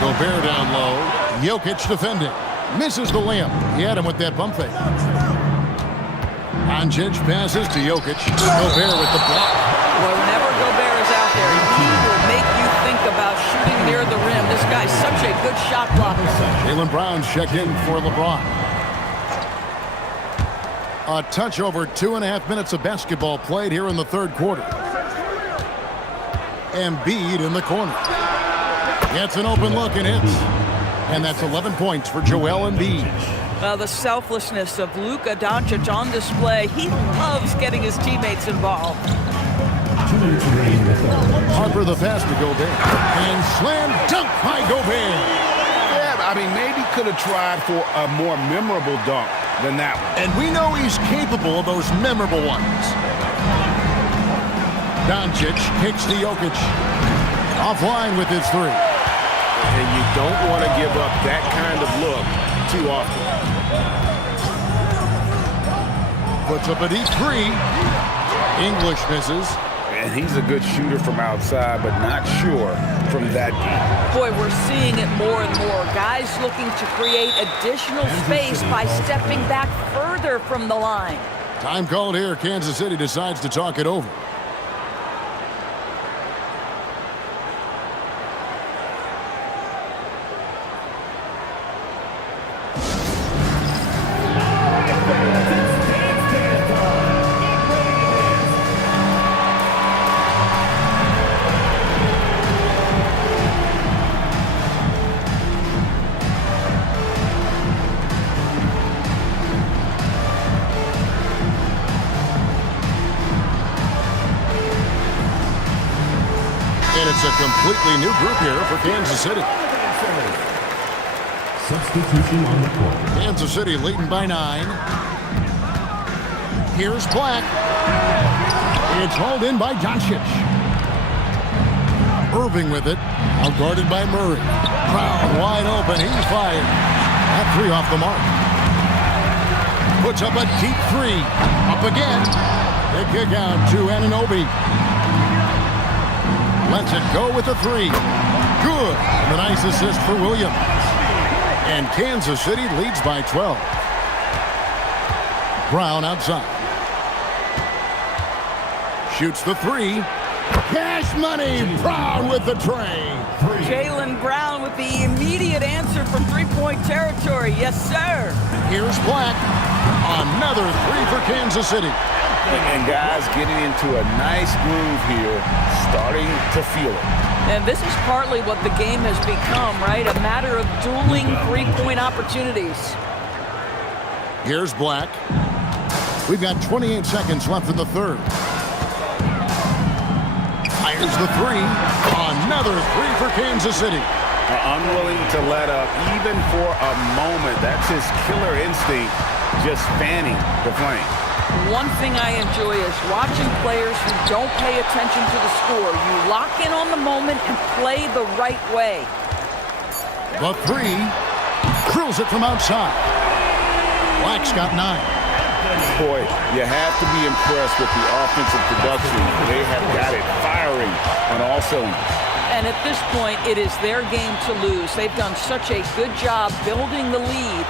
Gobert down low. Jokic defending. Misses the layup. He had him with that bump fake. Doncic passes to Jokic. Gobert with the block. Well, whenever Gobert is out there, he will make you think about shooting near the rim. This guy's such a good shot blocker. Jaylen Brown's checked in for LeBron. A touch over 2.5 minutes of basketball played here in the third quarter. Embiid in the corner. Gets an open look and hits. And that's 11 points for Joel Embiid. The selflessness of Luka Doncic on display. He loves getting his teammates involved. Harper the pass to Gobert. And slam dunk by Gobert. Yeah, I mean, maybe could have tried for a more memorable dunk than that one. And we know he's capable of those memorable ones. Doncic kicks to Jokic. Offline with his 3. And you don't want to give up that kind of look too often. Puts up a deep 3. English misses. And he's a good shooter from outside, but not sure from that deep. Boy, we're seeing it more and more. Guys looking to create additional space by stepping back further from the line. Time called here. Kansas City decides to talk it over. It's a completely new group here for Kansas City. Substitution on the court. Kansas City leading by 9. Here's Black. It's hauled in by Doncic. Irving with it. Out guarded by Murray. Brown wide open. He's fired. That 3 off the mark. Puts up a deep 3. Up again. The kick out to Anunoby. Lets it go with a 3. Good. And a nice assist for Williams. And Kansas City leads by 12. Brown outside. Shoots the 3. Cash money. Brown with the tray. Jaylen Brown with the immediate answer from three-point territory. Yes, sir. Here's Black. Another 3 for Kansas City. And guys getting into a nice groove here, starting to feel it. And this is partly what the game has become, right? A matter of dueling three-point opportunities. Here's Black. We've got 28 seconds left in the third. Fires the 3. Another 3 for Kansas City. Unwilling to let up even for a moment. That's his killer instinct, just fanning the flame. One thing I enjoy is watching players who don't pay attention to the score. You lock in on the moment and play the right way. The 3. Drills it from outside. Black's got 9. Boy, you have to be impressed with the offensive production. They have got it firing on all cylinders. And at this point, it is their game to lose. They've done such a good job building the lead.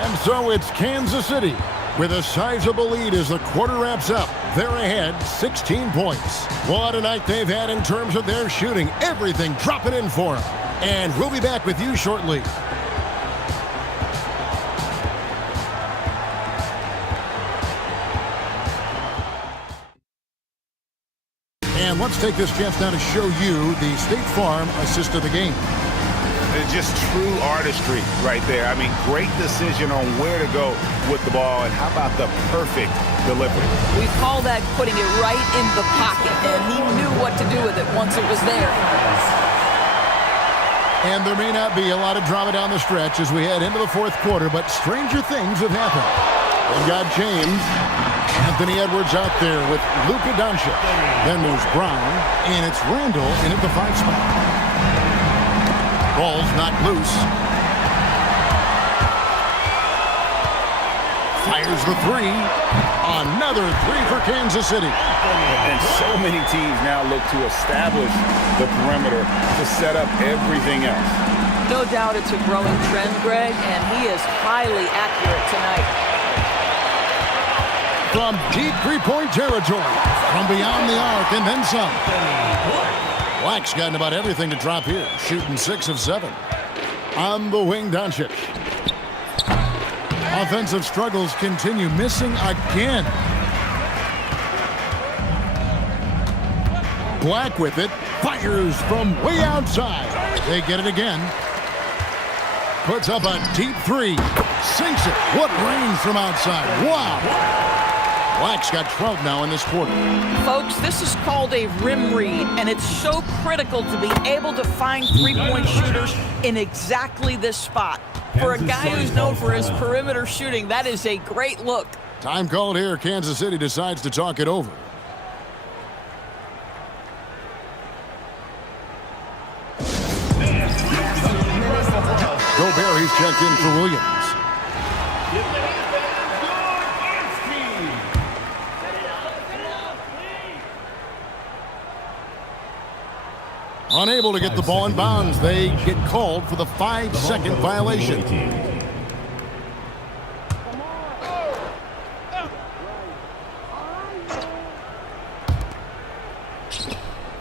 And so it's Kansas City with a sizable lead as the quarter wraps up. They're ahead 16 points. What a night they've had in terms of their shooting. Everything dropping in for them. And we'll be back with you shortly. And let's take this chance now to show you the State Farm assist of the game. It's just true artistry right there. I mean, great decision on where to go with the ball, and how about the perfect delivery? We call that putting it right in the pocket, and he knew what to do with it once it was there. And there may not be a lot of drama down the stretch as we head into the fourth quarter, but stranger things have happened. We've got James, Anthony Edwards out there with Luka Doncic. Then there's Brown, and it's Randall in at the 5 spot. Ball's not loose. Fires the 3. Another 3 for Kansas City. And so many teams now look to establish the perimeter to set up everything else. No doubt it's a growing trend, Greg, and he is highly accurate tonight. From deep three-point territory, from beyond the arc, and then some. Black's gotten about everything to drop here, shooting 6 of 7. On the wing, Doncic. Offensive struggles continue, missing again. Black with it, fires from way outside. They get it again. Puts up a deep 3, sinks it. What range from outside, wow. Black's got 12 now in this quarter. Folks, this is called a rim read, and it's so critical to be able to find three-point shooters in exactly this spot. For a guy who's known for his perimeter shooting, that is a great look. Time called here. Kansas City decides to talk it over. Gobert, he's checked in for Williams. Unable to get the ball in bounds. They get called for the 5-second violation.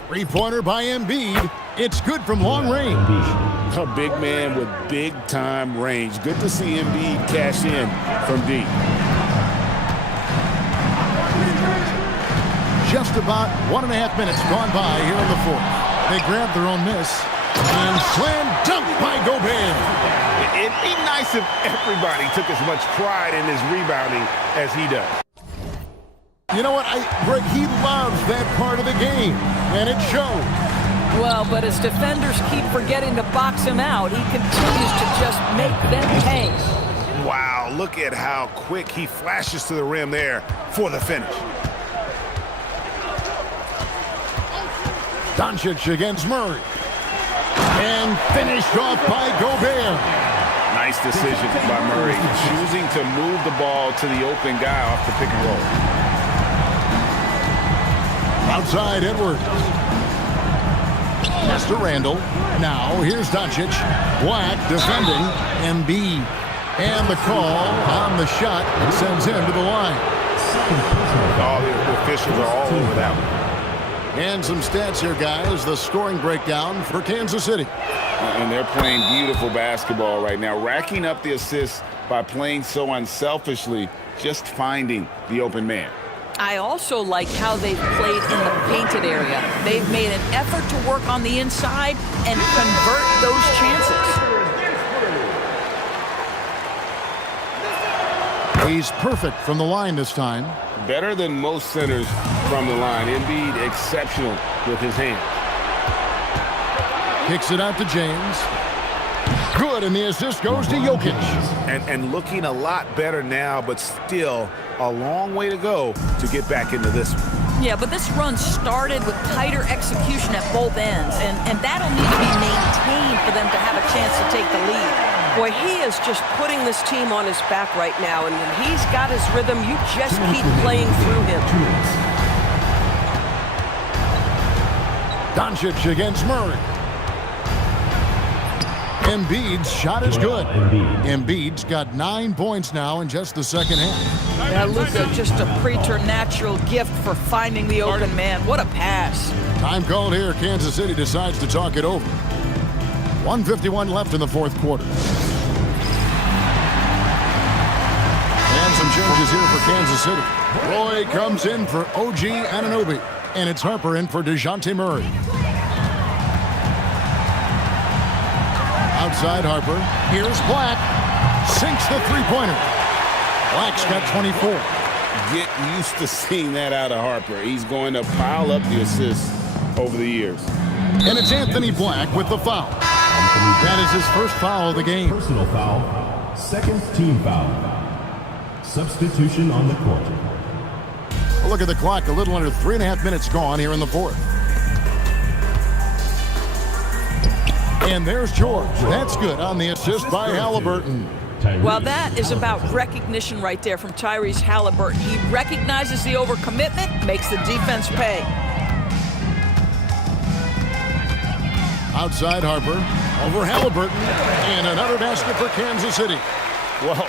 Three-pointer by Embiid. It's good from long range. A big man with big-time range. Good to see Embiid cash in from deep. Just about 1.5 minutes gone by here in the fourth. They grabbed their own miss and slam dunk by Gobert. It'd be nice if everybody took as much pride in his rebounding as he does. You know what? Greg, he loves that part of the game, and it shows. Well, but as defenders keep forgetting to box him out, he continues to just make them pay. Wow, look at how quick he flashes to the rim there for the finish. Doncic against Murray. And finished off by Gobert. Nice decision by Murray, choosing to move the ball to the open guy off the pick and roll. Outside Edwards. Pass to Randall. Now here's Doncic. Black defending. Embiid. And the call on the shot sends him to the line. All the officials are all over that one. And some stats here, guys. The scoring breakdown for Kansas City. And they're playing beautiful basketball right now, racking up the assists by playing so unselfishly, just finding the open man. I also like how they've played in the painted area. They've made an effort to work on the inside and convert those chances. He's perfect from the line this time. Better than most centers from the line. Embiid exceptional with his hands. Kicks it out to James. Good, and the assist goes to Jokic. And looking a lot better now, but still a long way to go to get back into this one. Yeah, but this run started with tighter execution at both ends, and that'll need to be maintained for them to have a chance to take the lead. Boy, he is just putting this team on his back right now, and when he's got his rhythm, you just keep playing through him. Doncic against Murray. Embiid's shot is good. Embiid's got 9 points now in just the second half. Yeah, Luka, just a preternatural gift for finding the open man. What a pass. Time called here. Kansas City decides to talk it over. 1:51 left in the fourth quarter. And some changes here for Kansas City. Roy comes in for OG Anunoby. And it's Harper in for DeJounte Murray. Outside Harper. Here's Black. Sinks the three-pointer. Black's got 24. Get used to seeing that out of Harper. He's going to pile up the assists over the years. And it's Anthony Black with the foul. That is his first foul of the game. Personal foul. Second team foul. Substitution on the court. Look at the clock. A little under 3.5 minutes gone here in the fourth. And there's George. That's good on the assist by Halliburton. Well, that is about recognition right there from Tyrese Halliburton. He recognizes the overcommitment, makes the defense pay. Outside Harper, over Halliburton, and another basket for Kansas City. Well,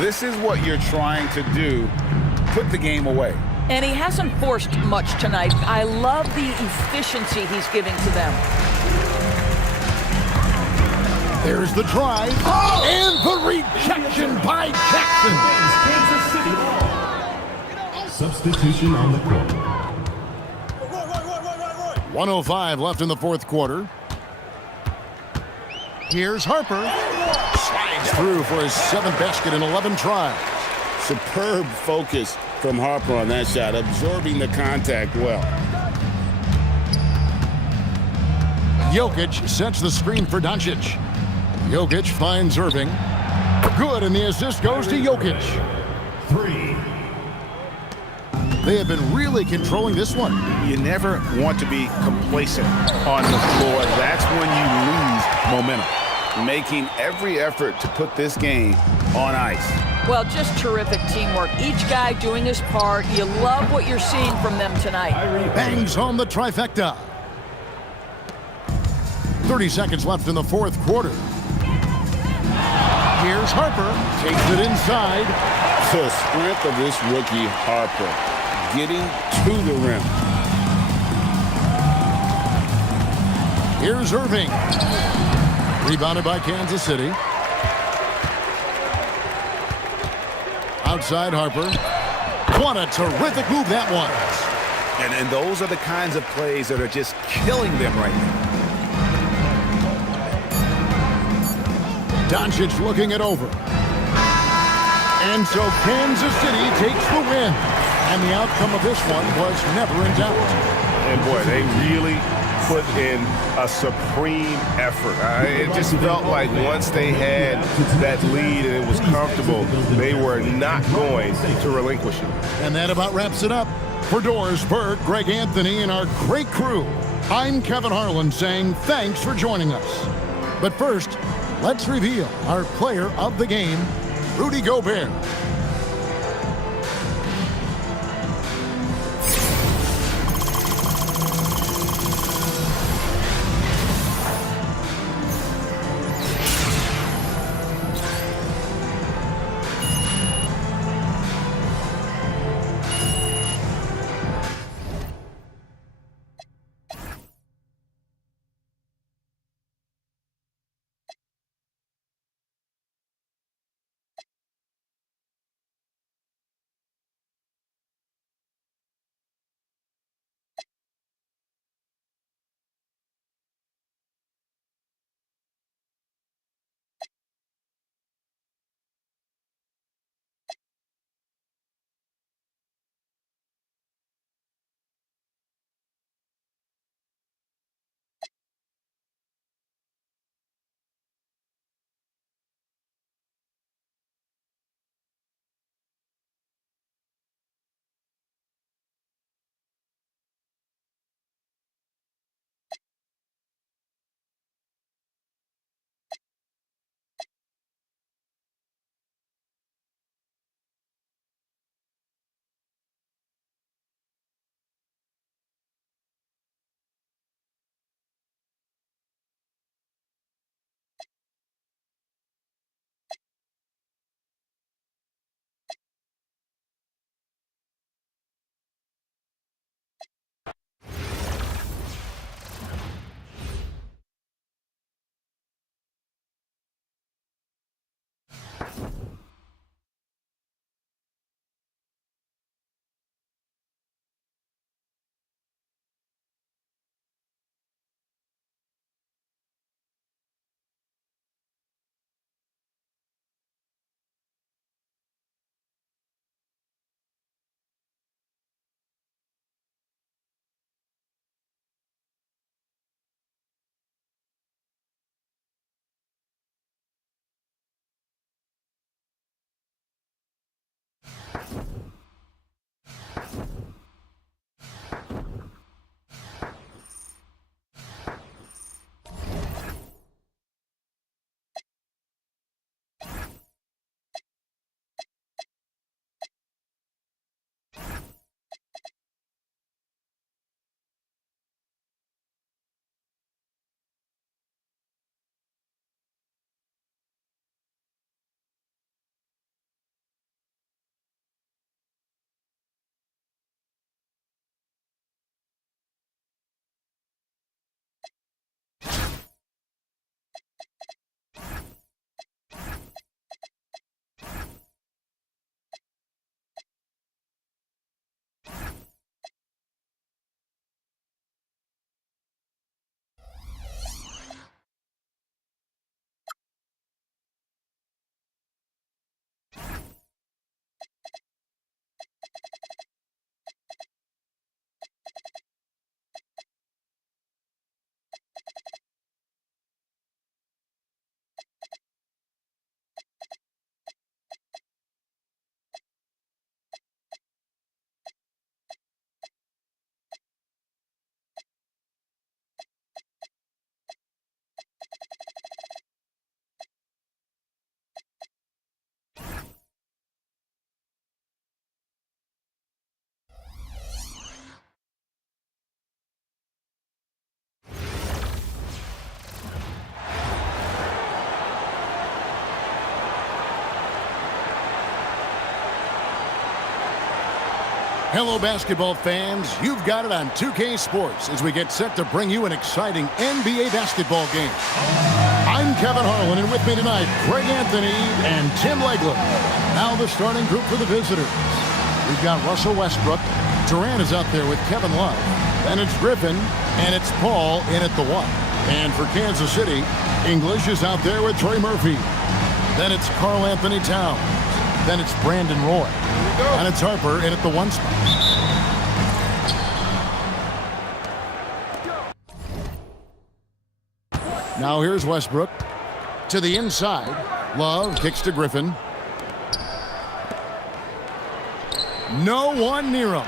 this is what you're trying to do. Put the game away. And he hasn't forced much tonight. I love the efficiency he's giving to them. There's the drive, and the rejection by Jackson. Kansas City ball. Substitution on the court. 1:05 left in the fourth quarter. Here's Harper. Slides through for his 7th basket in 11 tries. Superb focus from Harper on that shot, absorbing the contact well. Jokic sets the screen for Doncic. Jokic finds Irving. Good, and the assist goes to Jokic. 3. They have been really controlling this one. You never want to be complacent on the floor. That's when you lose momentum. Making every effort to put this game on ice. Well, just terrific teamwork. Each guy doing his part. You love what you're seeing from them tonight. Bangs home the trifecta. 30 seconds left in the fourth quarter. Here's Harper. Takes it inside. The strength of this rookie, Harper, getting to the rim. Here's Irving. Rebounded by Kansas City. Outside Harper. What a terrific move that was. And those are the kinds of plays that are just killing them right now. Doncic looking it over. And so Kansas City takes the win. And the outcome of this one was never in doubt. And boy, they really put in a supreme effort. It just felt like once they had that lead and it was comfortable, they were not going to relinquish it. And that about wraps it up. For Doris Burke, Greg Anthony, and our great crew, I'm Kevin Harlan saying thanks for joining us. But first, let's reveal our player of the game, Rudy Gobert. Hello, basketball fans. You've got it on 2K Sports as we get set to bring you an exciting NBA basketball game. I'm Kevin Harlan, and with me tonight, Greg Anthony and Tim Legler. Now the starting group for the visitors. We've got Russell Westbrook. Durant is out there with Kevin Love. Then it's Griffin, and it's Paul in at the 1. And for Kansas City, English is out there with Trey Murphy. Then it's Karl Anthony Towns. Then it's Brandon Roy. And it's Harper in at the 1 spot. Now here's Westbrook to the inside. Love kicks to Griffin. No one near him.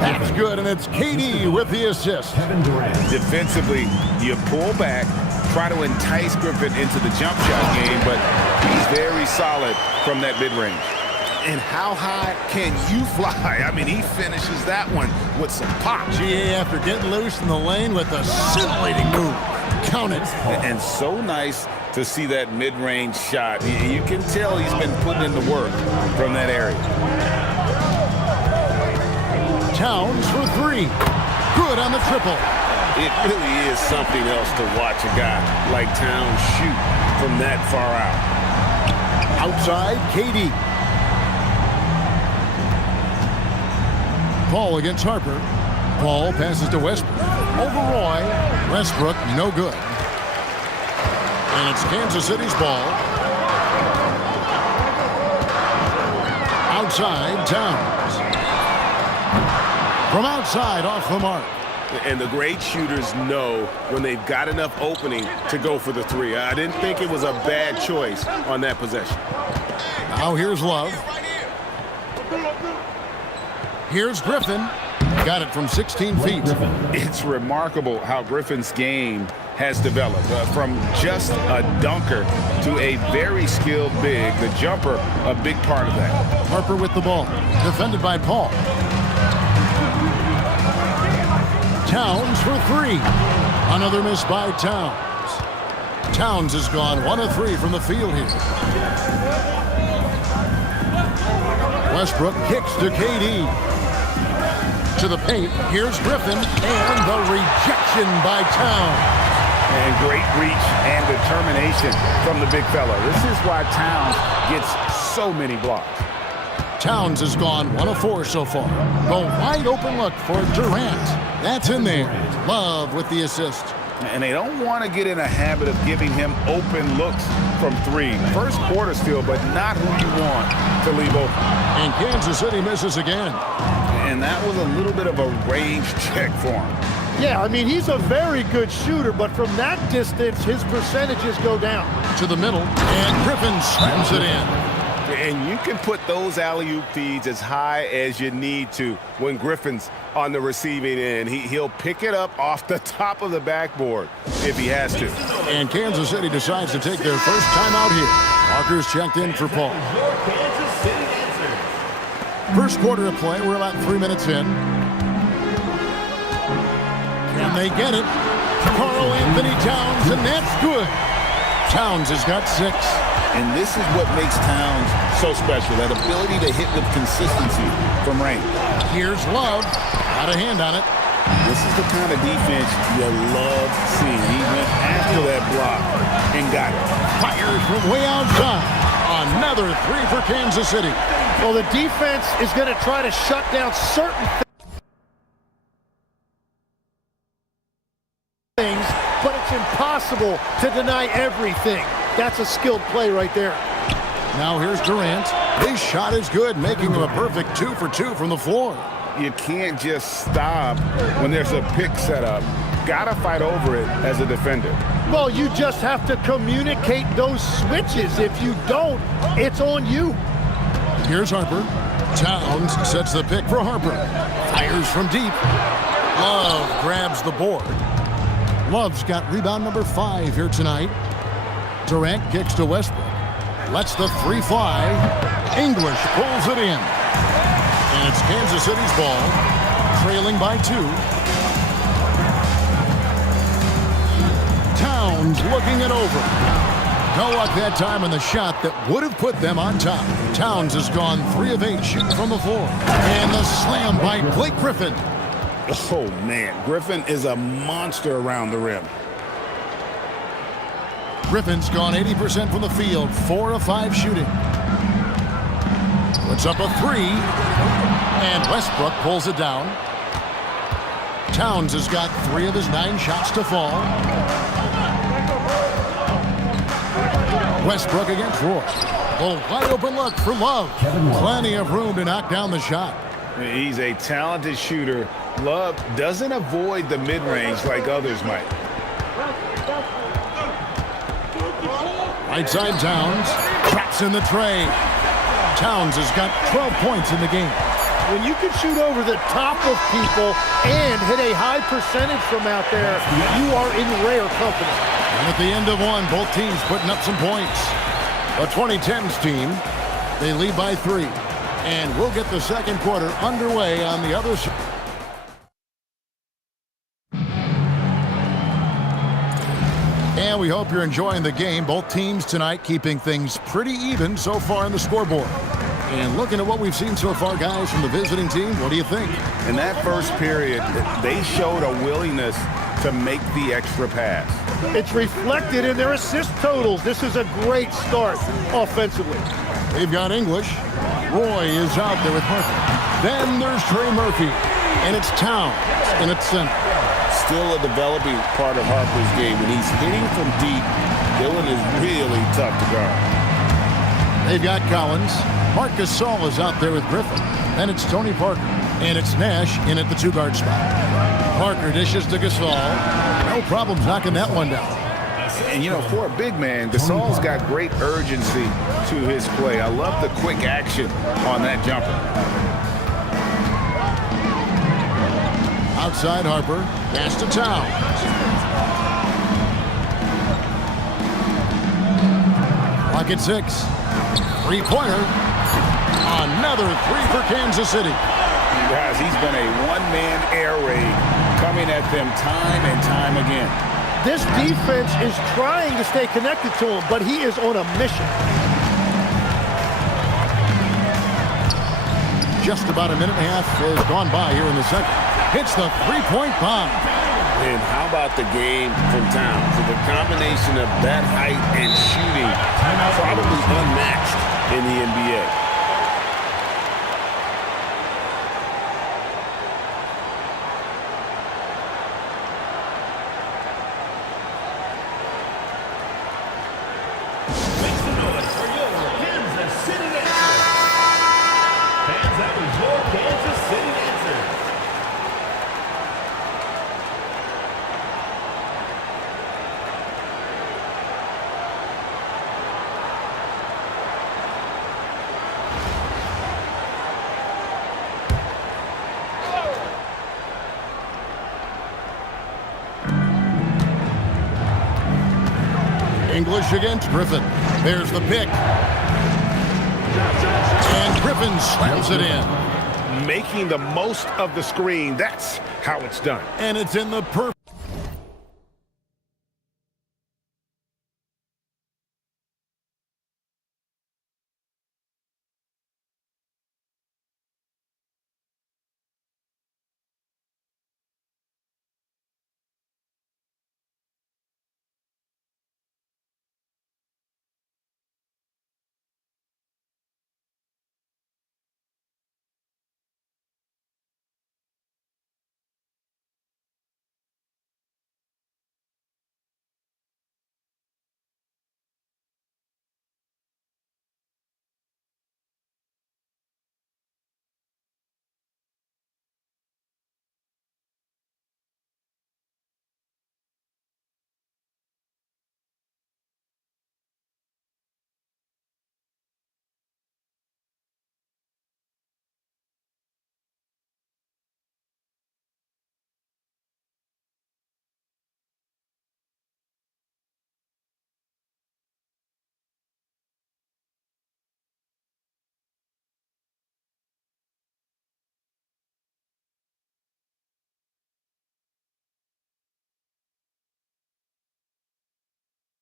That's good, and it's KD with the assist. Kevin Durant. Defensively, you pull back, try to entice Griffin into the jump shot game, but he's very solid from that mid-range. And how high can you fly? I mean, he finishes that one with some pop. GA after getting loose in the lane with a scintillating move. Count it. And so nice to see that mid-range shot. You can tell he's been putting in the work from that area. Towns for three. Good on the triple. It really is something else to watch a guy like Towns shoot from that far out. Outside, KD. Paul against Harper. Paul passes to Westbrook. Over Roy. Westbrook, no good. And it's Kansas City's ball. Outside, Towns. From outside, off the mark. And the great shooters know when they've got enough opening to go for the three. I didn't think it was a bad choice on that possession. Now here's Love. Here's Griffin. Got it from 16 feet. It's remarkable how Griffin's game has developed. From just a dunker to a very skilled big. The jumper, a big part of that. Harper with the ball. Defended by Paul. Towns for three. Another miss by Towns. Towns has gone 1 of 3 from the field here. Westbrook kicks to KD. To the paint. Here's Griffin. And the rejection by Towns. And great reach and determination from the big fella. This is why Towns gets so many blocks. Towns has gone 1 of 4 so far. The wide open look for Durant. That's in there. Love with the assist. And they don't want to get in a habit of giving him open looks from three. First quarter still, but not who you want to leave open. And Kansas City misses again. And that was a little bit of a range check for him. Yeah, I mean, he's a very good shooter, but from that distance, his percentages go down. To the middle, and Griffin slams it in. And you can put those alley-oop feeds as high as you need to when Griffin's on the receiving end. He'll pick it up off the top of the backboard if he has to. And Kansas City decides to take their first time out here. Markers checked in for Paul. First quarter of play, we're about 3 minutes in. Can they get it? Karl Anthony Towns, and that's good. Towns has got 6. And this is what makes Towns so special, that ability to hit with consistency from range. Here's Love. Got a hand on it. This is the kind of defense you love seeing. He went after that block and got it. Fires from way outside. Another 3 for Kansas City. Well, the defense is going to try to shut down certain things, but it's impossible to deny everything. That's a skilled play right there. Now here's Durant. His shot is good, making him a perfect 2 for 2 from the floor. You can't just stop when there's a pick set up. Gotta fight over it as a defender. Well, you just have to communicate those switches. If you don't, it's on you. Here's Harper. Towns sets the pick for Harper. Fires from deep. Love grabs the board. Love's got rebound number 5 here tonight. Durant kicks to Westbrook. Lets the 3 fly. English pulls it in. And it's Kansas City's ball. Trailing by 2. Towns looking it over. No luck that time on the shot that would have put them on top. Towns has gone 3 of 8 shooting from the floor. And the slam by Blake Griffin. Oh, man. Griffin is a monster around the rim. Griffin's gone 80% from the field, 4 of 5 shooting. Puts up a 3, and Westbrook pulls it down. Towns has got 3 of his 9 shots to fall. Westbrook against Roy. A wide open look for Love. Plenty of room to knock down the shot. He's a talented shooter. Love doesn't avoid the mid-range like others might. Right side Towns. Traps in the tray. Towns has got 12 points in the game. When you can shoot over the top of people and hit a high percentage from out there, you are in rare company. And at the end of one, both teams putting up some points. The 2010s team, they lead by 3. And we'll get the second quarter underway on the other side. And we hope you're enjoying the game. Both teams tonight keeping things pretty even so far on the scoreboard. And looking at what we've seen so far, guys, from the visiting team, what do you think? In that first period, they showed a willingness to make the extra pass. It's reflected in their assist totals. This is a great start offensively. They've got English. Roy is out there with Harper. Then there's Trey Murphy. And it's Towns in its center. Still a developing part of Harper's game. When he's hitting from deep, Dillon is really tough to guard. They've got Collins. Marc Gasol is out there with Griffin. Then it's Tony Parker. And it's Nash in at the 2-guard spot. Parker dishes to Gasol. No problems knocking that one down. And, you know, for a big man, Gasol's got great urgency to his play. I love the quick action on that jumper. Outside Harper. Pass to Towns. Clock at 6. Three-pointer. Another 3 for Kansas City. Guys, he's been a one-man air raid coming at them time and time again. This defense is trying to stay connected to him, but he is on a mission. Just about a minute and a half has gone by here in the second. Hits the three-point bomb. And how about the game from Towns? So the combination of that height and shooting, probably unmatched in the NBA. English against Griffin. There's the pick. And Griffin slams it in. Making the most of the screen. That's how it's done. And it's in the perfect.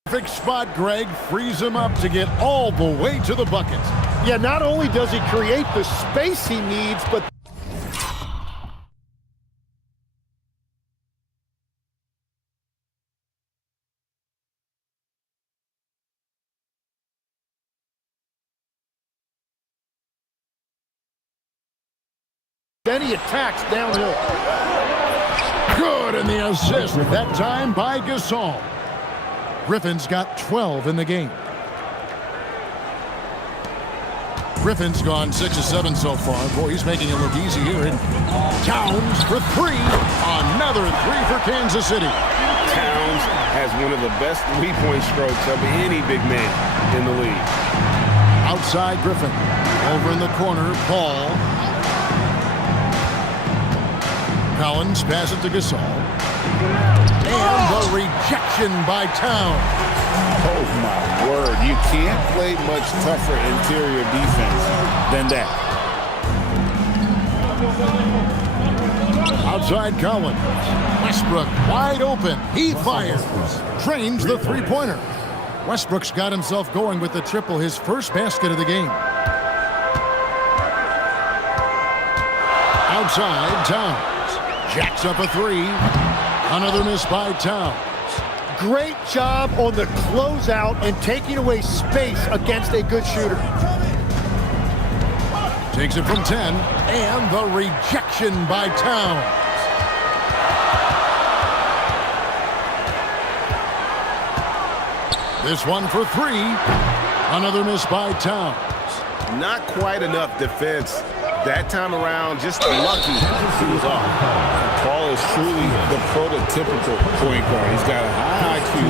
Perfect spot, Greg. Frees him up to get all the way to the bucket. Yeah, not only does he create the space he needs, but then he attacks downhill. Good, and the assist, that time by Gasol. Griffin's got 12 in the game. Griffin's gone 6 of 7 so far. Boy, he's making it look easy here. And Towns for 3. Another 3 for Kansas City. Towns has one of the best three-point strokes of any big man in the league. Outside Griffin. Over in the corner, Paul. Collins pass it to Gasol. And the rejection by Towns. Oh, my word. You can't play much tougher interior defense than that. Outside Collins. Westbrook wide open. He fires. Drains the three-pointer. Westbrook's got himself going with the triple, his first basket of the game. Outside, Towns. Jacks up a 3. Another miss by Towns. Great job on the closeout and taking away space against a good shooter. Takes it from 10, and the rejection by Towns. This one for 3. Another miss by Towns. Not quite enough defense. That time around, just lucky he was off. Paul is truly the prototypical point guard. He's got a high IQ,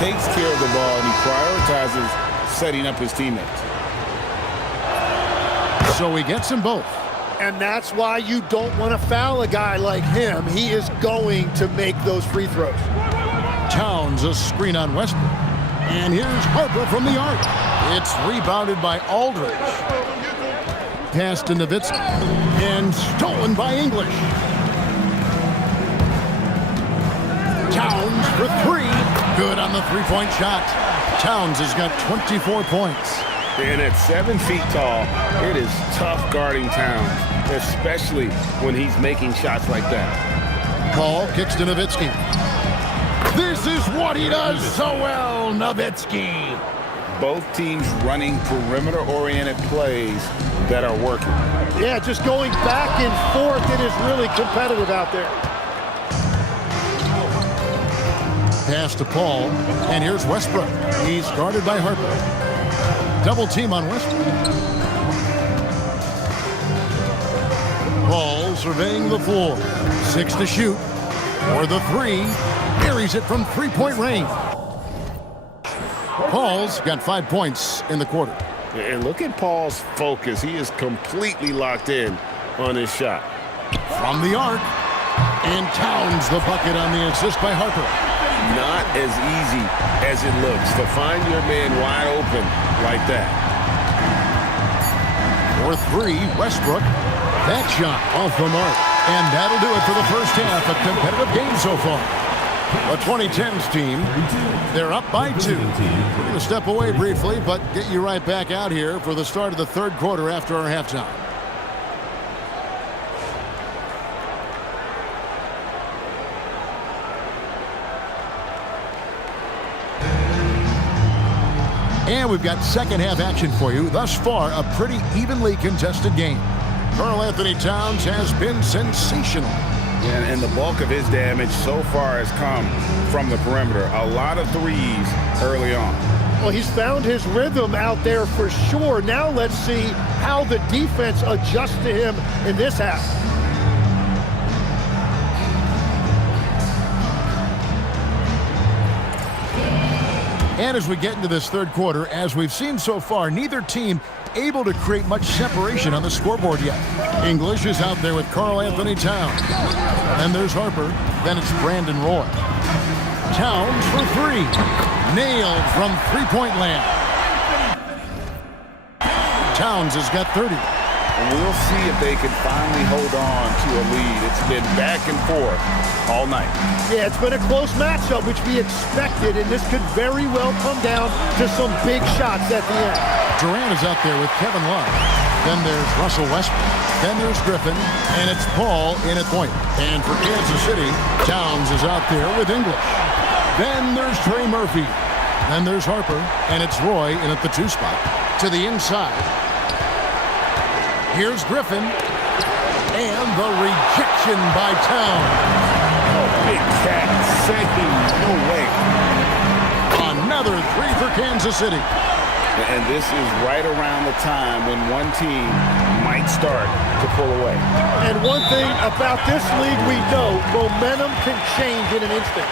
takes care of the ball, and he prioritizes setting up his teammates. So he gets them both. And that's why you don't want to foul a guy like him. He is going to make those free throws. Towns a screen on Westbrook. And here's Harper from the arc. It's rebounded by Aldridge. Pass to Nowitzki. And stolen by English. Towns for 3. Good on the three-point shot. Towns has got 24 points. And at 7 feet tall, it is tough guarding Towns, especially when he's making shots like that. Paul kicks to Nowitzki. This is what he does so well, Nowitzki. Both teams running perimeter-oriented plays that are working. Yeah, just going back and forth. It is really competitive out there. Pass to Paul, and here's Westbrook. He's guarded by Harper. Double team on Westbrook. Paul surveying the floor. 6 to shoot. For the 3. Buries it from three-point range. Paul's got 5 points in the quarter. And look at Paul's focus. He is completely locked in on his shot. From the arc. And Towns the bucket on the assist by Harper. Not as easy as it looks to find your man wide open like that. For 3, Westbrook. That shot off the mark. And that'll do it for the first half. A competitive game so far. The 2010s team, they're up by 2. We're going to step away briefly, but get you right back out here for the start of the third quarter after our halftime. And we've got second half action for you. Thus far, a pretty evenly contested game. Karl-Anthony Towns has been sensational. And the bulk of his damage so far has come from the perimeter. A lot of threes early on. Well, he's found his rhythm out there for sure. Now let's see how the defense adjusts to him in this half. And as we get into this third quarter, as we've seen so far, neither team able to create much separation on the scoreboard yet. English is out there with Karl-Anthony Towns. And there's Harper. Then it's Brandon Roy. Towns for 3. Nailed from three-point land. Towns has got 30. And we'll see if they can finally hold on to a lead. It's been back and forth all night. Yeah, it's been a close matchup, which we expected, and this could very well come down to some big shots at the end. Durant is out there with Kevin Love. Then there's Russell Westbrook. Then there's Griffin, and it's Paul in at point. And for Kansas City, Towns is out there with English. Then there's Trey Murphy. Then there's Harper, and it's Roy in at the 2 spot. To the inside. Here's Griffin, and the rejection by Towns. Oh, big cat, second, no way. Another 3 for Kansas City. And this is right around the time when one team might start to pull away. And one thing about this league we know, momentum can change in an instant.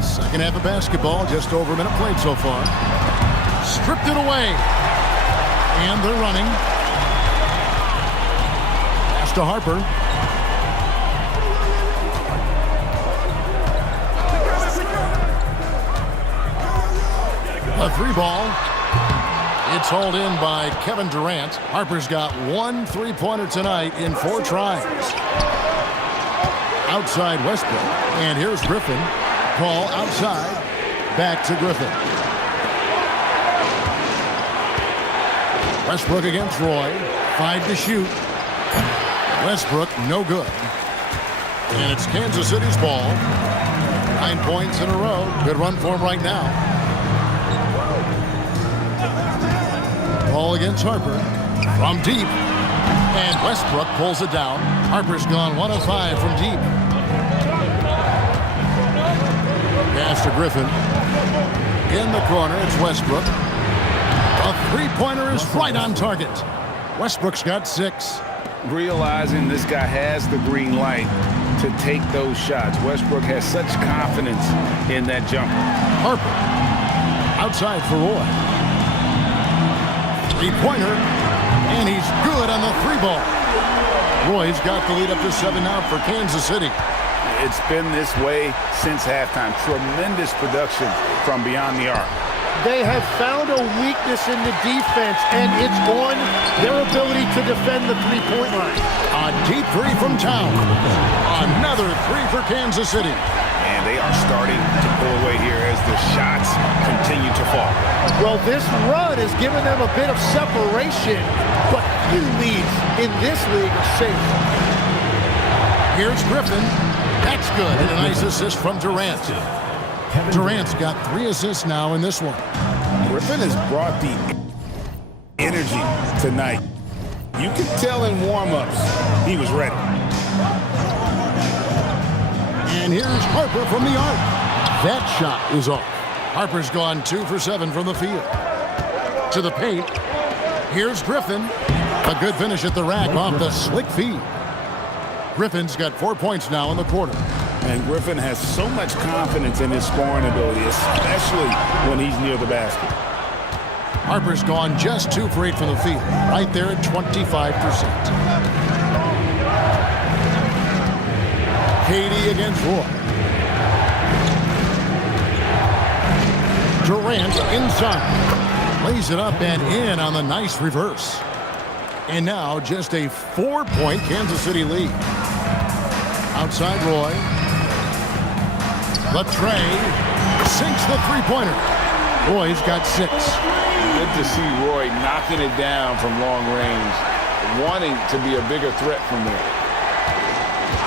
Second half of basketball, just over a minute played so far. Stripped it away. And they're running. Pass to Harper. A three ball. It's hauled in by Kevin Durant. Harper's got 1 3-pointer tonight in 4 tries. Outside Westbrook. And here's Griffin. Call outside. Back to Griffin. Westbrook against Roy. 5 to shoot. Westbrook, no good. And it's Kansas City's ball. 9 points in a row. Good run for him right now. Ball against Harper. From deep. And Westbrook pulls it down. Harper's gone 1 of 5 from deep. Pass to Griffin. In the corner, it's Westbrook. A three-pointer is right on target. Westbrook's got 6. Realizing this guy has the green light to take those shots. Westbrook has such confidence in that jumper. Harper. Outside for Roy. Three-pointer. And he's good on the 3-ball. Roy's got the lead up to 7 now for Kansas City. It's been this way since halftime. Tremendous production from beyond the arc. They have found a weakness in the defense, and it's on their ability to defend the three-point line. A deep 3 from Town. Another 3 for Kansas City. And they are starting to pull away here as the shots continue to fall. Well, this run has given them a bit of separation, but few leads in this league are safe. Here's Griffin. That's good. And a nice assist from Durant. Durant's got 3 assists now in this one. Griffin has brought the energy tonight. You can tell in warm-ups he was ready. And here's Harper from the arc. That shot is off. Harper's gone 2 for 7 from the field. To the paint. Here's Griffin. A good finish at the rack off the slick feed. Griffin's got 4 points now in the quarter. And Griffin has so much confidence in his scoring ability, especially when he's near the basket. Harper's gone just 2 for 8 from the field. Right there at 25%. Katie against Roy. Durant inside. Lays it up and in on the nice reverse. And now just a 4-point Kansas City lead. Outside Roy. Latre sinks the three-pointer. Roy's got 6. Good to see Roy knocking it down from long range, wanting to be a bigger threat from there.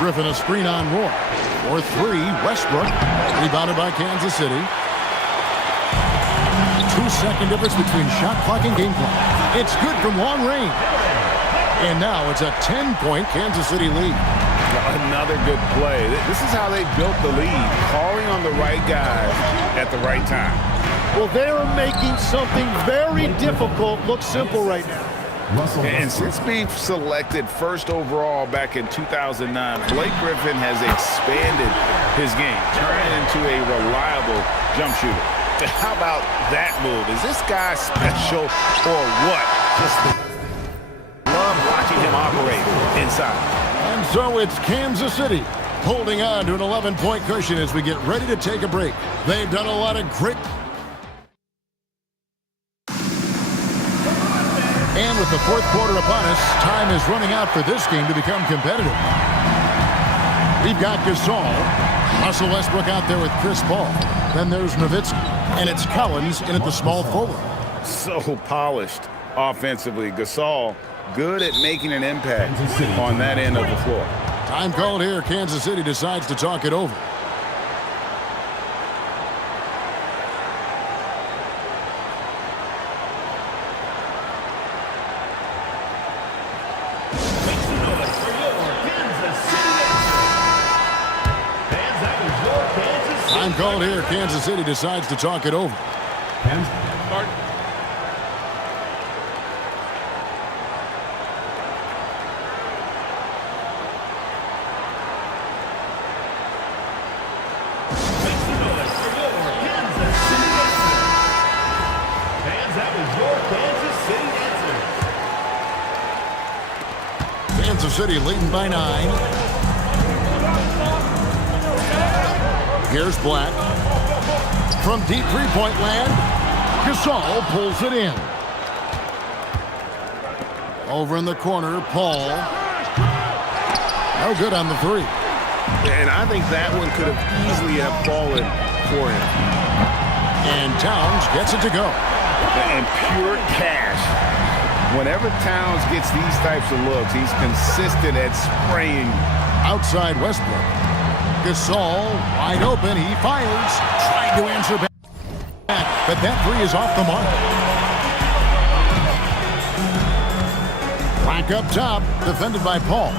Griffin a screen on Roy. For 3, Westbrook. Rebounded by Kansas City. 2-second difference between shot clock and game clock. It's good from long range. And now it's a 10-point Kansas City lead. Another good play. This is how they built the lead, calling on the right guys at the right time. Well, they're making something very difficult look simple right now. And since being selected first overall back in 2009, Blake Griffin has expanded his game, turning into a reliable jump shooter. How about that move? Is this guy special or what? Just love watching him operate inside. And so it's Kansas City holding on to an 11-point cushion as we get ready to take a break. They've done a lot of great with the fourth quarter upon us, time is running out for this game to become competitive. We've got Gasol, Russell Westbrook out there with Chris Paul. Then there's Nowitzki, and it's Collins in at the small forward. So polished offensively. Gasol, good at making an impact on that end of the floor. Time called here. Kansas City decides to talk it over. Time called here. Kansas City decides to talk it over. Kansas City leading by 9. Here's Black. From deep three-point land, Gasol pulls it in. Over in the corner, Paul. No good on the three. And I think that one could have easily have fallen for him. And Towns gets it to go. And pure cash. Whenever Towns gets these types of looks, he's consistent at spraying. Outside Westbrook. Gasol wide open. He fires. Trying to answer back. But that three is off the mark. Black up top. Defended by Paul.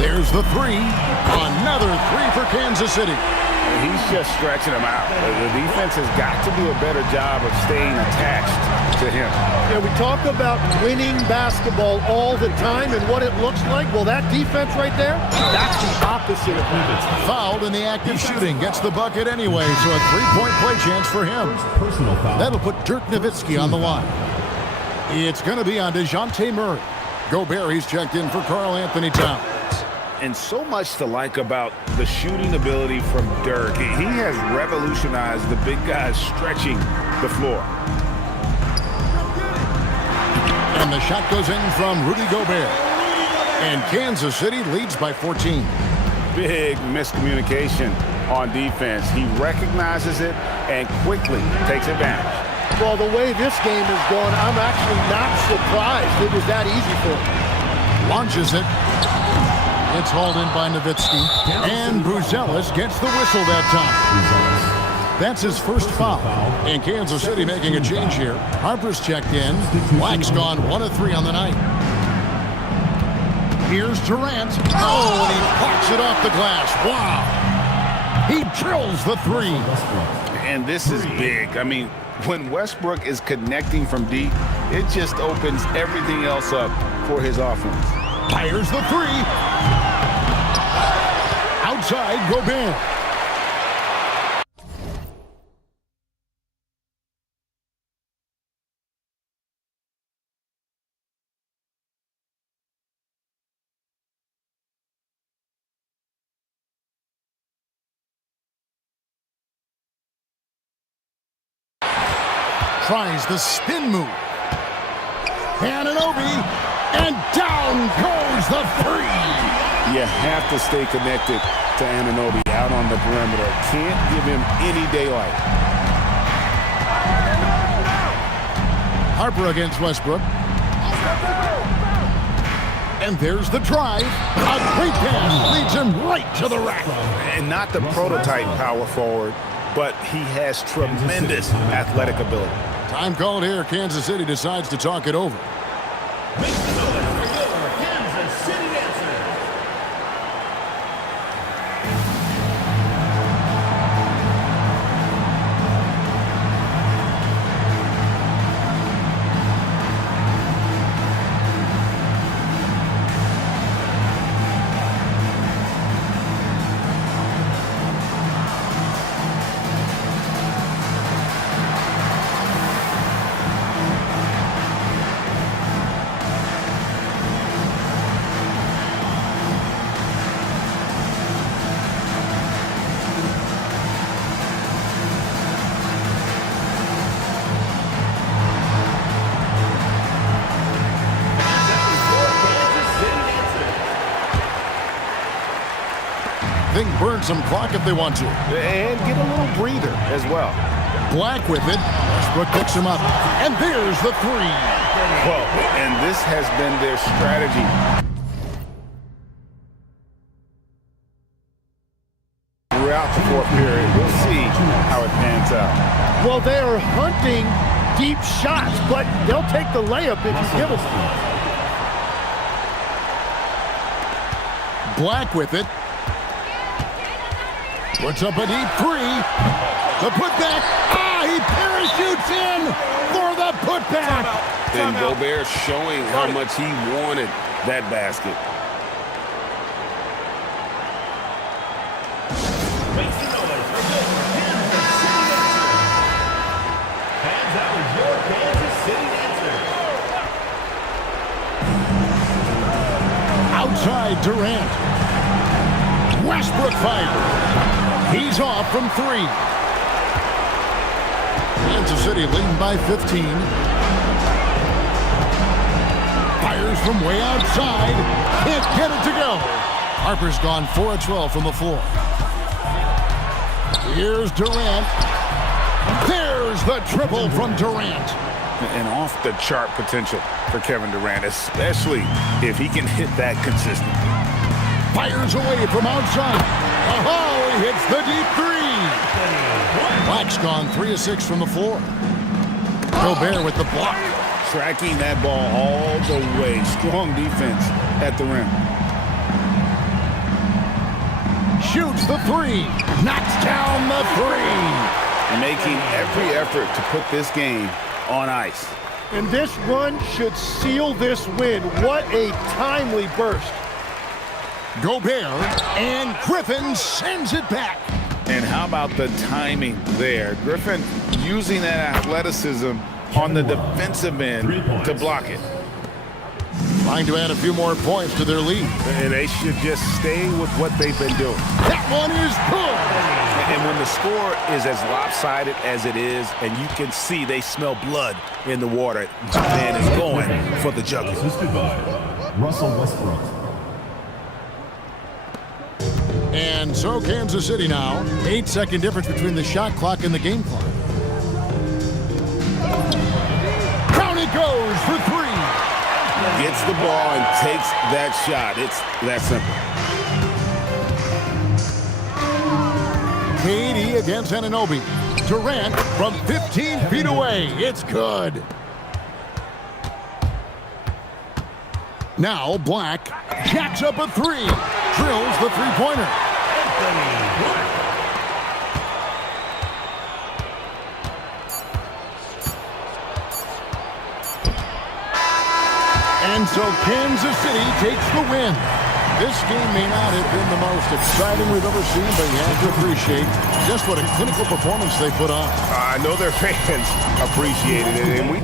There's the three. Another three for Kansas City. He's just stretching him out. The defense has got to do a better job of staying attached to him. Yeah, we talk about winning basketball all the time and what it looks like. Well, that defense right there, that's the opposite of that. Fouled in the act of shooting. Gets the bucket anyway, so a three-point play chance for him. Personal foul. That'll put Dirk Nowitzki on the line. It's going to be on DeJounte Murray. Gobert, he's checked in for Karl Anthony Towns. And so much to like about the shooting ability from Dirk. He has revolutionized the big guys stretching the floor. And the shot goes in from Rudy Gobert. And Kansas City leads by 14. Big miscommunication on defense. He recognizes it and quickly takes advantage. Well, the way this game is going, I'm actually not surprised it was that easy for him. Launches it. It's hauled in by Nowitzki. And Bruzelis gets the whistle that time. That's his first foul. And Kansas City making a change here. Harper's checked in. Black's gone 1 of 3 on the night. Here's Durant. Oh, and he parks it off the glass. Wow. He drills the three. And this is big. I mean, when Westbrook is connecting from deep, it just opens everything else up for his offense. Fires the three. Outside Gobert. Tries the spin move. Anunoby, and down goes the three. You have to stay connected to Anunoby out on the perimeter. Can't give him any daylight. Harper against Westbrook. And there's the drive. A great pass leads him right to the rack. And not the prototype power forward, but he has tremendous athletic ability. Time called here. Kansas City decides to talk it over. They can burn some clock if they want to. And get a little breather as well. Black with it. Westbrook picks him up. And there's the three. Well, and this has been their strategy. Throughout the fourth period, we'll see how it pans out. Well, they are hunting deep shots, but they'll take the layup if you give us one. Black with it. Puts up a deep three. The putback. He parachutes in for the putback. And Gobert showing how much he wanted that basket. Outside Durant. Westbrook fire. He's off from three. Kansas City leading by 15. Fires from way outside. Can't get it to go. Harper's gone 4 of 12 from the floor. Here's Durant. There's the triple from Durant. And off-the-chart potential for Kevin Durant, especially if he can hit that consistently. Fires away from outside. He hits the deep three. Black's gone 3 of 6 from the floor. Gobert with the block. Tracking that ball all the way. Strong defense at the rim. Shoots the three. Knocks down the three. Making every effort to put this game on ice. And this run should seal this win. What a timely burst. Gobert and Griffin sends it back. And how about the timing there? Griffin using that athleticism on the defensive end to block it. Trying to add a few more points to their lead. And they should just stay with what they've been doing. That one is good. And when the score is as lopsided as it is, and you can see they smell blood in the water, man is going for the jugular. Assisted by Russell Westbrook. And so Kansas City now, 8-second difference between the shot clock and the game clock. Down it goes for three. Gets the ball and takes that shot. It's that simple. KD against Anunoby. Durant from 15 feet away. It's good. Now Black jacks up a three. Drills the three-pointer. And so Kansas City takes the win. This game may not have been the most exciting we've ever seen, but you have to appreciate just what a clinical performance they put on. I know their fans appreciated it, and we